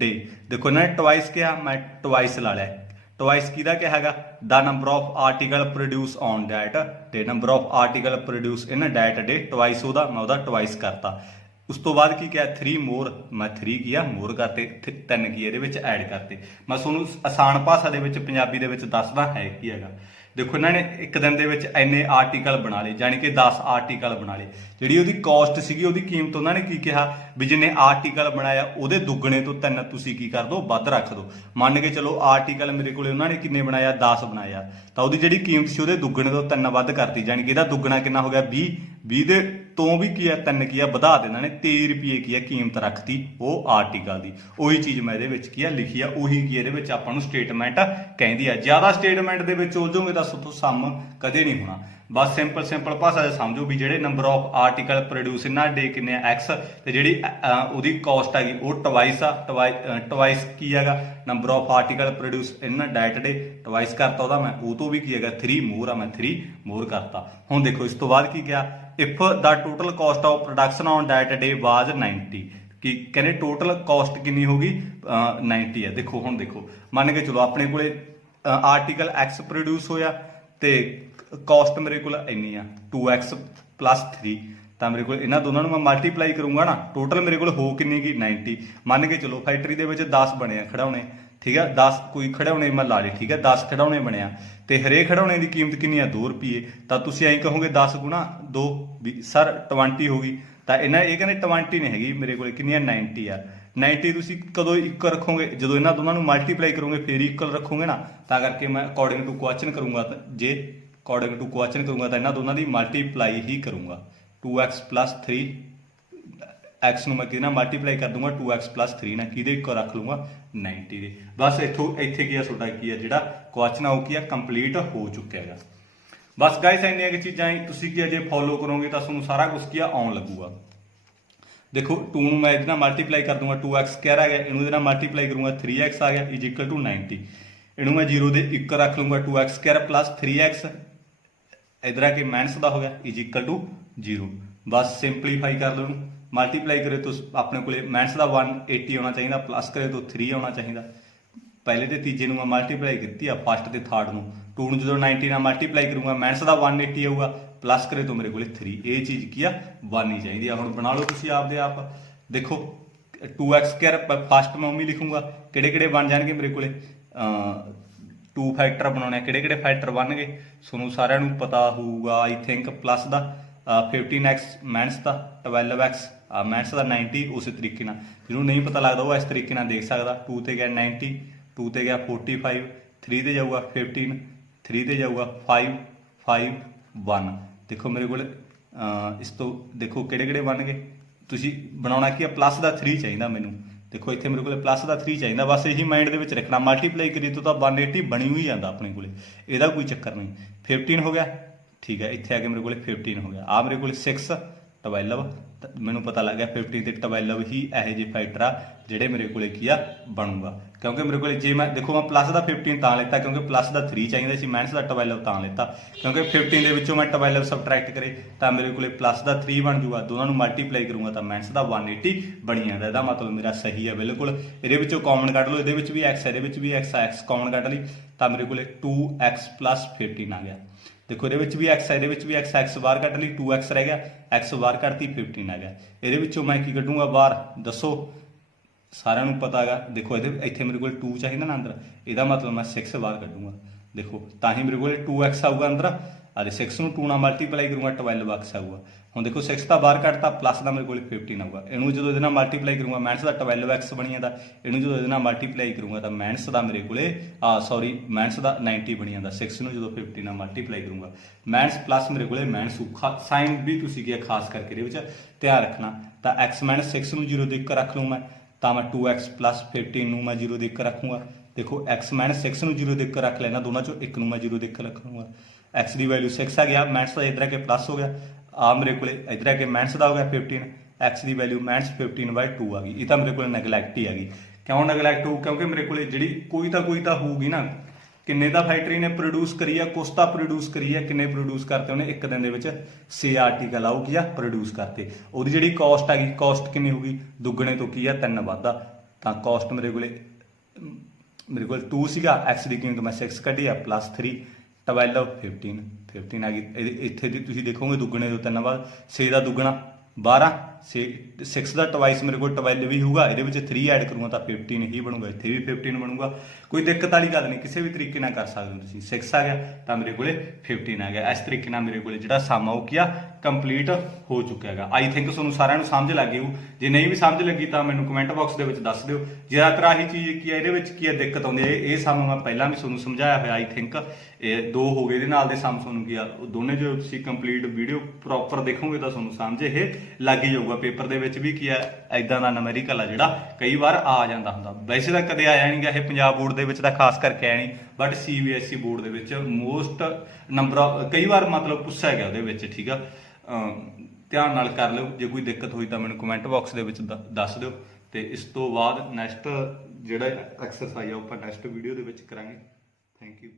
day। ਦੇਖੋ ਇਹਨਾਂ ਨੇ ਟਵਾਈਸ ਕਿਹਾ, ਮੈਂ ਟਵਾਈਸ ਲਾ ਲਿਆ। ਟਵਾਈਸ ਕਿਹਦਾ ਕਿਹਾ ਹੈਗਾ, the number of article produce on that day, number of article produce in that day twice, ਉਹਦਾ ਮੈਂ ਉਹਦਾ ਟਵਾਈਸ ਕਰਤਾ। ਉਸ ਤੋਂ ਬਾਅਦ ਕੀ ਕਿਹਾ 3 ਮੋਰ, ਮੈਂ 3 ਕੀ ਆ ਮੋਰ ਕਰਤੇ, 3 ਕੀ ਇਹਦੇ ਵਿੱਚ ਐਡ ਕਰਤੇ। ਮੈਂ ਤੁਹਾਨੂੰ ਆਸਾਨ ਭਾਸ਼ਾ ਦੇ ਵਿੱਚ ਪੰਜਾਬੀ ਦੇ ਵਿੱਚ ਦੱਸਦਾ ਹੈ ਕੀ ਹੈਗਾ। ਦੇਖੋ ਇਹਨਾਂ ਨੇ ਇੱਕ ਦਿਨ ਦੇ ਵਿੱਚ ਇੰਨੇ ਆਰਟੀਕਲ ਬਣਾ ਲਏ, ਜਾਣੀ ਕਿ 10 ਆਰਟੀਕਲ ਬਣਾ ਲਏ। ਜਿਹੜੀ ਉਹਦੀ ਕਾਸਟ ਸੀਗੀ ਉਹਦੀ ਕੀਮਤ ਉਹਨਾਂ ਨੇ ਕੀ ਕਿਹਾ ਵੀ ਜਿੰਨੇ ਆਰਟੀਕਲ ਬਣਾਇਆ ਉਹਦੇ ਦੁੱਗਣੇ ਤੋਂ 3 ਤੁਸੀਂ ਕੀ ਕਰ ਦਿਓ ਵੱਧ ਰੱਖ ਦਿਓ। ਮੰਨ ਕੇ ਚਲੋ ਆਰਟੀਕਲ ਮੇਰੇ ਕੋਲੇ ਉਹਨਾਂ ਨੇ ਕਿੰਨੇ ਬਣਾਇਆ 10 ਬਣਾਇਆ, ਤਾਂ ਉਹਦੀ ਜਿਹੜੀ ਕੀਮਤ ਸੀ ਉਹਦੇ ਦੁੱਗਣੇ ਤੋਂ 3 ਵੱਧ ਕਰਤੀ, ਜਾਣੀ ਕਿ ਇਹਦਾ ਦੁੱਗਣਾ ਕਿੰਨਾ ਹੋ ਗਿਆ 20 ਦੇ ਤੋਂ ਵੀ ਕੀ ਆ 3 ਕੀ ਆ ਵਧਾ ਦੇ ਇਹਨਾਂ ਨੇ 23 ਰੁਪਏ ਕੀ ਆ ਕੀਮਤ ਰੱਖਤੀ ਉਹ ਆਰਟੀਕਲ ਦੀ। ਉਹੀ ਚੀਜ਼ ਮੈਂ ਇਹਦੇ ਵਿੱਚ ਕੀ ਆ ਲਿਖੀ ਆ, ਉਹੀ ਕੀ ਇਹਦੇ ਵਿੱਚ ਆਪਾਂ ਨੂੰ ਸਟੇਟਮੈਂਟ ਕਹਿੰਦੀ ਆ। ਜ਼ਿਆਦਾ ਸਟੇਟਮੈਂਟ ਦੇ ਵਿੱਚ ਉਲਝੋਗੇ ਤਾਂ ਸਮ ਕਦੇ ਨਹੀਂ ਹੋਣਾ। ਬਸ ਸਿੰਪਲ ਭਾਸ਼ਾ 'ਚ ਸਮਝੋ ਵੀ ਜਿਹੜੇ number of article produce in a ਡੇ ਕਿੰਨੇ ਆ x, ਤੇ ਜਿਹੜੀ ਉਹਦੀ ਕਾਸਟ ਹੈਗੀ ਉਹ ਟਵਾਈਸ ਆ। ਟਵਾਈਸ ਕੀ ਹੈਗਾ number of article produce in that day, twice ਕਰਤਾ ਉਹਦਾ ਮੈਂ, ਉਹ ਤੋਂ ਵੀ ਕੀ ਹੈਗਾ 3 ਮੋਰ ਆ, ਮੈਂ 3 ਮੋਰ ਕਰਤਾ। ਹੁਣ ਦੇਖੋ ਇਸ ਤੋਂ ਬਾਅਦ ਕੀ ਕਿਹਾ, if the total cost of production on that day was 90, ਕਿ ਕਹਿੰਦੇ ਟੋਟਲ ਕਾਸਟ ਕਿੰਨੀ ਹੋਗੀ 90 ਆ। ਦੇਖੋ ਹੁਣ ਦੇਖੋ ਮੰਨ ਕੇ ਚਲੋ ਆਪਣੇ ਕੋਲੇ ਆਰਟੀਕਲ x ਪ੍ਰੋਡਿਊਸ ਹੋਇਆ ਤੇ ਕਾਸਟ ਮੇਰੇ ਕੋਲ ਇੰਨੀ ਆ 2x + 3, ਤਾਂ ਮੇਰੇ ਕੋਲ ਇਹਨਾਂ ਦੋਨਾਂ ਨੂੰ ਮੈਂ ਮਲਟੀਪਲਾਈ ਕਰੂੰਗਾ ਨਾ, ਟੋਟਲ ਮੇਰੇ ਕੋਲ ਹੋ ਕਿੰਨੀ ਗਈ 90। ਮੰਨ ਕੇ ਚਲੋ ਫੈਕਟਰੀ ਦੇ ਵਿੱਚ 10 ਬਣੇ ਆ ਖਿਡੌਣੇ, ਠੀਕ ਆ 10 ਕੋਈ ਖਿਡੌਣੇ ਮੈਂ ਲਾ ਲਏ, ਠੀਕ ਆ 10 ਖਿਡੌਣੇ ਬਣਿਆ ਤੇ ਹਰੇਕ ਖਿਡੌਣੇ ਦੀ ਕੀਮਤ ਕਿੰਨੀ ਆ 2 ਰੁਪਏ। ਤਾਂ ਤੁਸੀਂ ਐਂ ਕਹੋਗੇ 10 ਗੁਣਾ 2 ਸਰ 20 ਹੋ ਗਈ, ਤਾਂ ਇਹਨਾਂ ਇਹ ਕਹਿੰਦੇ 20 ਨਹੀਂ ਹੈਗੀ ਮੇਰੇ ਕੋਲ, ਕਿੰਨੀ ਆ 90 ਆ। 90 ਤੁਸੀਂ ਕਦੋਂ ਇਕੁਅਲ ਰੱਖੋਗੇ, ਜਦੋਂ ਇਹਨਾਂ ਦੋਨਾਂ ਨੂੰ ਮਲਟੀਪਲਾਈ ਕਰੋਗੇ ਫਿਰ ਇਕੁਅਲ ਰੱਖੋਗੇ ਨਾ। ਤਾਂ ਕਰਕੇ ਮੈਂ ਅਕੋਰਡਿੰਗ ਟੂ ਕੁਐਸਚਨ ਕਰੂੰਗਾ, ਤਾਂ ਜੇ ਅਕੋਰਡਿੰਗ ਟੂ ਕੁਐਸਚਨ ਕਰੂੰਗਾ ਤਾਂ ਇਹਨਾਂ ਦੋਨਾਂ ਦੀ ਮਲਟੀਪਲਾਈ ਹੀ ਕਰੂੰਗਾ। 2x + 3 x ਨੂੰ ਮੈਂ ਕਿਹਦੇ ਨਾਲ ਮਲਟੀਪਲਾਈ ਕਰ ਦੂੰਗਾ 2x + 3 ਨਾਲ, ਕਿਹਦੇ ਇਕੁਅਲ ਰੱਖ ਲੂੰਗਾ 90 ਦੇ। ਬਸ ਇੱਥੇ ਕੀ ਆ ਤੁਹਾਡਾ ਕੀ ਆ ਜਿਹੜਾ ਕੁਐਸਚਨ ਆ ਉਹ ਕੀ ਆ ਕੰਪਲੀਟ ਹੋ ਚੁੱਕਿਆ ਹੈਗਾ। ਬਸ ਗਾਇਸ ਇੰਨੀਆਂ ਕਿ ਚੀਜ਼ਾਂ ਤੁਸੀਂ ਕੀ ਆ ਜੇ ਫੋਲੋ ਕਰੋਗੇ ਤਾਂ ਤੁਹਾਨੂੰ ਸਾਰਾ ਕੁਝ ਕੀ ਆ ਆਉਣ ਲੱਗੂਗਾ। ਦੇਖੋ 2 ਨੂੰ ਮੈਂ ਇਹਦੇ ਨਾਲ ਮਲਟੀਪਲਾਈ ਕਰ ਦੂੰਗਾ 2x² ਆ ਗਿਆ, ਇਹਨੂੰ ਇਹਦੇ ਨਾਲ ਮਲਟੀਪਲਾਈ ਕਰੂੰਗਾ 3x ਆ ਗਿਆ = 90। ਇਹਨੂੰ ਮੈਂ 0 ਦੇ ਇੱਕ ਰੱਖ ਲੂੰਗਾ 2x² + 3x, ਇਧਰ ਆ ਕੇ ਮਾਈਨਸ ਦਾ ਹੋ ਗਿਆ = 0। ਬਸ ਸਿੰਪਲੀਫਾਈ ਕਰ ਲਓ ਇਹਨੂੰ, ਮਲਟੀਪਲਾਈ ਕਰੇ ਤਾਂ ਆਪਣੇ ਕੋਲੇ ਮਾਈਨਸ ਦਾ 180 ਆਉਣਾ ਚਾਹੀਦਾ, ਪਲੱਸ ਕਰੇ ਤਾਂ 3 ਆਉਣਾ ਚਾਹੀਦਾ। ਪਹਿਲੇ ਤੇ ਤੀਜੇ ਨੂੰ ਮੈਂ ਮਲਟੀਪਲਾਈ ਕੀਤੀ ਆ, ਫਸਟ ਤੇ ਥਰਡ ਨੂੰ। 2 ਨੂੰ ਜਦੋਂ 90 ਨਾਲ ਮਲਟੀਪਲਾਈ ਕਰੂੰਗਾ ਮਾਈਨਸ ਦਾ 180 ਆਊਗਾ, ਪਲੱਸ ਕਰੇ ਤਾਂ ਮੇਰੇ ਕੋਲੇ 3। ਇਹ ਚੀਜ਼ ਕੀ ਆ ਬਣਨੀ ਚਾਹੀਦੀ ਆ। ਹੁਣ ਬਣਾ ਲਓ ਤੁਸੀਂ ਆਪਦੇ ਆਪ। ਦੇਖੋ 2x² ਫਸਟ ਮੈਂ ਉਮੀ ਲਿਖੂੰਗਾ, ਕਿਹੜੇ ਬਣ ਜਾਣਗੇ ਮੇਰੇ ਕੋਲੇ 2 ਫੈਕਟਰ ਬਣਾਉਣੇ, ਕਿਹੜੇ ਫੈਕਟਰ ਬਣਨਗੇ ਤੁਹਾਨੂੰ ਸਾਰਿਆਂ ਨੂੰ ਪਤਾ ਹੋਊਗਾ ਆਈ ਥਿੰਕ। ਪਲੱਸ ਦਾ 15x ਮਾਈਨਸ ਦਾ 12x ਮਾਈਨਸ ਦਾ 90, ਉਸੇ ਤਰੀਕੇ ਨਾਲ ਜਿਹਨੂੰ ਨਹੀਂ ਪਤਾ ਲੱਗਦਾ ਉਹ ਇਸ ਤਰੀਕੇ ਨਾਲ ਦੇਖ ਸਕਦਾ। 2 ਤੇ ਗਿਆ 90, 2 ਤੇ ਗਿਆ 45, 3 ਤੇ ਜਾਊਗਾ 15, 3 ਤੇ ਜਾਊਗਾ 5 5 1। ਦੇਖੋ ਮੇਰੇ ਕੋਲ ਇਸ ਤੋਂ ਦੇਖੋ ਕਿਹੜੇ ਬਣ ਗਏ। ਤੁਸੀਂ ਬਣਾਉਣਾ ਕੀ ਆ, ਪਲੱਸ ਦਾ 3 ਚਾਹੀਦਾ ਮੈਨੂੰ। ਦੇਖੋ ਇੱਥੇ ਮੇਰੇ ਕੋਲ ਪਲੱਸ ਦਾ 3 ਚਾਹੀਦਾ, ਬਸ ਇਹੀ ਮਾਈਂਡ ਦੇ ਵਿੱਚ ਰੱਖਣਾ। ਮਲਟੀਪਲਾਈ ਕਰੀ ਤੋਂ ਤਾਂ 180 ਬਣੀ ਹੋਈ ਜਾਂਦਾ ਆਪਣੇ ਕੋਲੇ, ਇਹਦਾ ਕੋਈ ਚੱਕਰ ਨਹੀਂ। 15 ਹੋ ਗਿਆ, ਠੀਕ ਹੈ। ਇੱਥੇ ਆ ਕੇ ਮੇਰੇ ਕੋਲੇ 15 ਹੋ ਗਿਆ। ਆ ਮੇਰੇ ਕੋਲੇ 6 12 ਮੈਨੂੰ ਪਤਾ ਲੱਗ ਗਿਆ 15 ਤੇ 12 ਹੀ ਇਹੋ ਜਿਹੇ ਫੈਕਟਰ ਆ ਜਿਹੜੇ ਮੇਰੇ ਕੋਲੇ ਕੀ ਆ ਬਣੂਗਾ। ਕਿਉਂਕਿ ਮੇਰੇ ਕੋਲੇ ਜੇ ਮੈਂ ਦੇਖੋ ਮੈਂ ਪਲੱਸ ਦਾ 15 ਤਾਂ ਲੈਤਾ ਕਿਉਂਕਿ ਪਲੱਸ ਦਾ 3 ਚਾਹੀਦਾ ਸੀ, ਮਾਈਨਸ ਦਾ 12 ਤਾਂ ਲੈਤਾ ਕਿਉਂਕਿ 15 ਦੇ ਵਿੱਚੋਂ ਮੈਂ 12 ਸਬਟਰੈਕਟ ਕਰੇ ਤਾਂ ਮੇਰੇ ਕੋਲੇ ਪਲੱਸ ਦਾ 3 ਬਣ ਜੂਗਾ। ਦੋਨਾਂ ਨੂੰ ਮਲਟੀਪਲਾਈ ਕਰੂੰਗਾ ਤਾਂ ਮਾਈਨਸ ਦਾ 180 ਬਣੀ ਜਾਂਦਾ। ਇਹਦਾ ਮਤਲਬ ਮੇਰਾ ਸਹੀ ਹੈ ਬਿਲਕੁਲ। ਇਹਦੇ ਵਿੱਚੋਂ ਕਾਮਨ ਕੱਢ ਲਓ, ਇਹਦੇ ਵਿੱਚ ਵੀ x ਇਹਦੇ ਵਿੱਚ ਵੀ x ਕਾਮਨ ਕੱਢ ਲਈ ਤਾਂ ਮੇਰੇ ਕੋਲੇ 2x + 15 ਆ ਗਿਆ। ਦੇਖੋ ਇਹਦੇ ਵਿੱਚ ਵੀ x ਇਹਦੇ ਵਿੱਚ ਵੀ x ਬਾਹਰ ਕੱਢ ਲਈ 2x ਰਹਿ ਗਿਆ, x ਬਾਹਰ ਕੱਢਤੀ 15 ਆ ਗਿਆ। ਇਹਦੇ ਵਿੱਚੋਂ ਮੈਂ ਕੀ ਕੱਢੂੰਗਾ ਬਾਹਰ ਦੱਸੋ, ਸਾਰਿਆਂ ਨੂੰ ਪਤਾ ਹੈਗਾ। ਦੇਖੋ ਇਹਦੇ ਇੱਥੇ ਮੇਰੇ ਕੋਲ 2 ਚਾਹੀਦਾ ਨਾ ਅੰਦਰ, ਇਹਦਾ ਮਤਲਬ ਮੈਂ 6 ਬਾਹਰ ਕੱਢੂੰਗਾ। ਦੇਖੋ ਤਾਂ ਹੀ ਮੇਰੇ ਕੋਲ 2x ਆਊਗਾ ਅੰਦਰ, ਅਰੇ 6 ਨੂੰ 2 ਨਾਲ ਮਲਟੀਪਲਾਈ ਕਰੂੰਗਾ 12x ਆਊਗਾ। ਹੁਣ ਦੇਖੋ 6 ਤਾਂ ਬਾਹਰ ਕੱਢਤਾ, ਪਲੱਸ ਦਾ ਮੇਰੇ ਕੋਲ 15 ਆਊਗਾ। ਇਹਨੂੰ ਜਦੋਂ ਇਹਦੇ ਨਾਲ ਮਲਟੀਪਲਾਈ ਕਰੂੰਗਾ ਮਾਈਨਸ ਦਾ 12x ਬਣੀ ਜਾਂਦਾ। ਇਹਨੂੰ ਜਦੋਂ ਇਹਦੇ ਨਾਲ ਮਲਟੀਪਲਾਈ ਕਰੂੰਗਾ ਤਾਂ ਮਾਈਨਸ ਦਾ ਮੇਰੇ ਕੋਲੇ ਮਾਈਨਸ ਦਾ 90 ਬਣੀ ਜਾਂਦਾ। 6 ਨੂੰ ਜਦੋਂ 15 ਨਾਲ ਮਲਟੀਪਲਾਈ ਕਰੂੰਗਾ ਮਾਈਨਸ ਪਲੱਸ ਮੇਰੇ ਕੋਲੇ ਮਾਈਨਸ ਸਾਈਨ ਵੀ ਤੁਸੀਂ ਕੀ ਖਾਸ ਕਰਕੇ ਇਹਦੇ ਵਿੱਚ ਧਿਆਨ ਰੱਖਣਾ। ਤਾਂ x - 6 ਨੂੰ 0 ਦੇ ਕੇ ਰੱਖ ਲੂੰ ਮੈਂ, ਤਾਂ ਮੈਂ 2x + 15 ਨੂੰ ਮੈਂ 0 ਦੇ ਕੇ ਰੱਖੂੰਗਾ। ਦੇਖੋ x - 6 ਨੂੰ 0 ਦੇ ਕੇ ਰੱਖ ਲੈਣਾ, ਦੋਨਾਂ ਚੋਂ ਇੱਕ ਨੂੰ ਮੈਂ 0 ਦੇ ਕੇ ਰੱਖੂੰਗਾ। x ਦੀ ਵੈਲਿਊ 6 ਆ ਗਿਆ, ਮਾਈਨਸ ਦਾ ਇੱਧਰ ਆ ਕੇ ਪਲੱਸ ਹੋ ਗਿਆ। ਆ ਮੇਰੇ ਕੋਲੇ ਇੱਧਰ ਆ ਕੇ ਮਾਈਨਸ ਦਾ ਹੋ ਗਿਆ 15, x ਦੀ ਵੈਲਿਊ -15/2 ਆ ਗਈ। ਇਹ ਤਾਂ ਮੇਰੇ ਕੋਲ ਨੈਗਲੈਕਟ ਹੀ ਆ ਗਈ। ਕਿਉਂ ਨੈਗਲੈਕਟ ਹੋਊ? ਕਿਉਂਕਿ ਮੇਰੇ ਕੋਲੇ ਜਿਹੜੀ ਕੋਈ ਤਾਂ ਹੋਊਗੀ ਨਾ। ਕਿੰਨੇ ਦਾ ਫੈਕਟਰੀ ਨੇ ਪ੍ਰੋਡਿਊਸ ਕਰੀ ਆ, ਕੁਛ ਤਾਂ ਪ੍ਰੋਡਿਊਸ ਕਰੀ ਆ। ਕਿੰਨੇ ਪ੍ਰੋਡਿਊਸ ਕਰਤੇ ਉਹਨੇ ਇੱਕ ਦਿਨ ਦੇ ਵਿੱਚ? 6 ਆਰਟੀਕਲ ਆਊ ਕੀ ਆ ਪ੍ਰੋਡਿਊਸ ਕਰਤੇ। ਉਹਦੀ ਜਿਹੜੀ ਕਾਸਟ ਆ ਗਈ, ਕਾਸਟ ਕਿੰਨੀ ਹੋਊਗੀ? ਦੁੱਗਣੇ ਤੋਂ ਕੀ ਆ 3 ਵਾਧਾ। ਤਾਂ ਕਾਸਟ ਮੇਰੇ ਕੋਲ 2 ਸੀਗਾ, x ਦੀ ਕੀਮਤ ਮੈਂ 6 ਕੱਢੀ ਆ +3 12 15 ਆ ਗਈ। ਇੱਥੇ ਦੀ ਤੁਸੀਂ ਦੇਖੋਗੇ ਦੁੱਗਣੇ ਤੋਂ 3 ਬਾਅਦ 6 ਦਾ ਦੁੱਗਣਾ 12, 6 ਦਾ ਟਵਾਈਸ ਮੇਰੇ ਕੋਲ 12 ਵੀ ਹੋਊਗਾ। ਇਹਦੇ ਵਿੱਚ 3 ਐਡ ਕਰੂੰਗਾ ਤਾਂ 15 ਹੀ ਬਣੂਗਾ। ਇੱਥੇ ਵੀ 15 ਬਣੂਗਾ। ਕੋਈ ਦਿੱਕਤ ਵਾਲੀ ਗੱਲ ਨਹੀਂ, ਕਿਸੇ ਵੀ ਤਰੀਕੇ ਨਾਲ ਕਰ ਸਕਦੇ ਹੋ ਤੁਸੀਂ। 6 ਆ ਗਿਆ ਤਾਂ ਮੇਰੇ ਕੋਲੇ 15 ਆ ਗਿਆ। ਇਸ ਤਰੀਕੇ ਨਾਲ ਮੇਰੇ ਕੋਲੇ ਜਿਹੜਾ ਸਮ ਆ ਉਹ ਕੀ ਆ ਕੰਪਲੀਟ ਹੋ ਚੁੱਕਿਆ ਹੈਗਾ। ਆਈ ਥਿੰਕ ਤੁਹਾਨੂੰ ਸਾਰਿਆਂ ਨੂੰ ਸਮਝ ਲੱਗ ਗਈ ਹੋ। ਜੇ ਨਹੀਂ ਵੀ ਸਮਝ ਲੱਗੀ ਤਾਂ ਮੈਨੂੰ ਕਮੈਂਟ ਬਾਕਸ ਦੇ ਵਿੱਚ ਦੱਸ ਦਿਓ। ਜ਼ਿਆਦਾਤਰ ਆਹੀ ਚੀਜ਼ ਕੀ ਆ, ਇਹਦੇ ਵਿੱਚ ਕੀ ਆ ਦਿੱਕਤ ਆਉਂਦੀ ਹੈ। ਇਹ ਸਮ ਮੈਂ ਪਹਿਲਾਂ ਵੀ ਤੁਹਾਨੂੰ ਸਮਝਾਇਆ ਹੋਇਆ। ਆਈ ਥਿੰਕ ਇਹ 2 ਹੋ ਗਏ, ਇਹਦੇ ਨਾਲ ਦੇ ਸਮ ਤੁਹਾਨੂੰ ਕੀ ਆ ਦੋਨੇ ਜੋ ਤੁਸੀਂ ਕੰਪਲੀਟ ਵੀਡੀਓ ਪ੍ਰੋਪਰ ਦੇਖੋਗੇ ਤਾਂ ਤੁਹਾਨੂੰ ਸਮਝ ਇਹ ਲੱਗ ਹੀ ਜਾਊਗਾ। ਪੇਪਰ ਦੇ ਵਿੱਚ ਵੀ ਕੀ ਆ ਇਦਾਂ ਦਾ ਨੁਮੈਰੀਕਲ ਆ ਜਿਹੜਾ ਕਈ ਵਾਰ ਆ ਜਾਂਦਾ ਹੁੰਦਾ। ਵੈਸੇ ਤਾਂ ਕਦੇ ਆਇਆ ਨਹੀਂਗਾ ਇਹ ਪੰਜਾਬ ਬੋਰਡ ਦੇ ਵਿੱਚ ਤਾਂ ਖਾਸ ਕਰਕੇ ਆਇਆ ਨਹੀਂ, ਬਟ CBSE ਬੋਰਡ ਦੇ ਵਿੱਚ ਮੋਸਟ ਨੰਬਰ ਕਈ ਵਾਰ ਮਤਲਬ ਪੁੱਛਿਆ ਗਿਆ ਉਹਦੇ ਵਿੱਚ। ਠੀਕ ਆ, ਧਿਆਨ ਨਾਲ ਕਰ ਲਿਓ। ਜੇ ਕੋਈ ਦਿੱਕਤ ਹੋਈ ਤਾਂ ਮੈਨੂੰ ਕਮੈਂਟ ਬਾਕਸ ਦੇ ਵਿੱਚ ਦੱਸ ਦਿਓ। ਤੇ ਇਸ ਤੋਂ ਬਾਅਦ ਨੈਕਸਟ ਜਿਹੜਾ ਐਕਸਰਸਾਈਜ਼ ਆ ਉਹ ਆਪਾਂ ਨੈਕਸਟ ਵੀਡੀਓ ਦੇ ਵਿੱਚ ਕਰਾਂਗੇ। Thank you.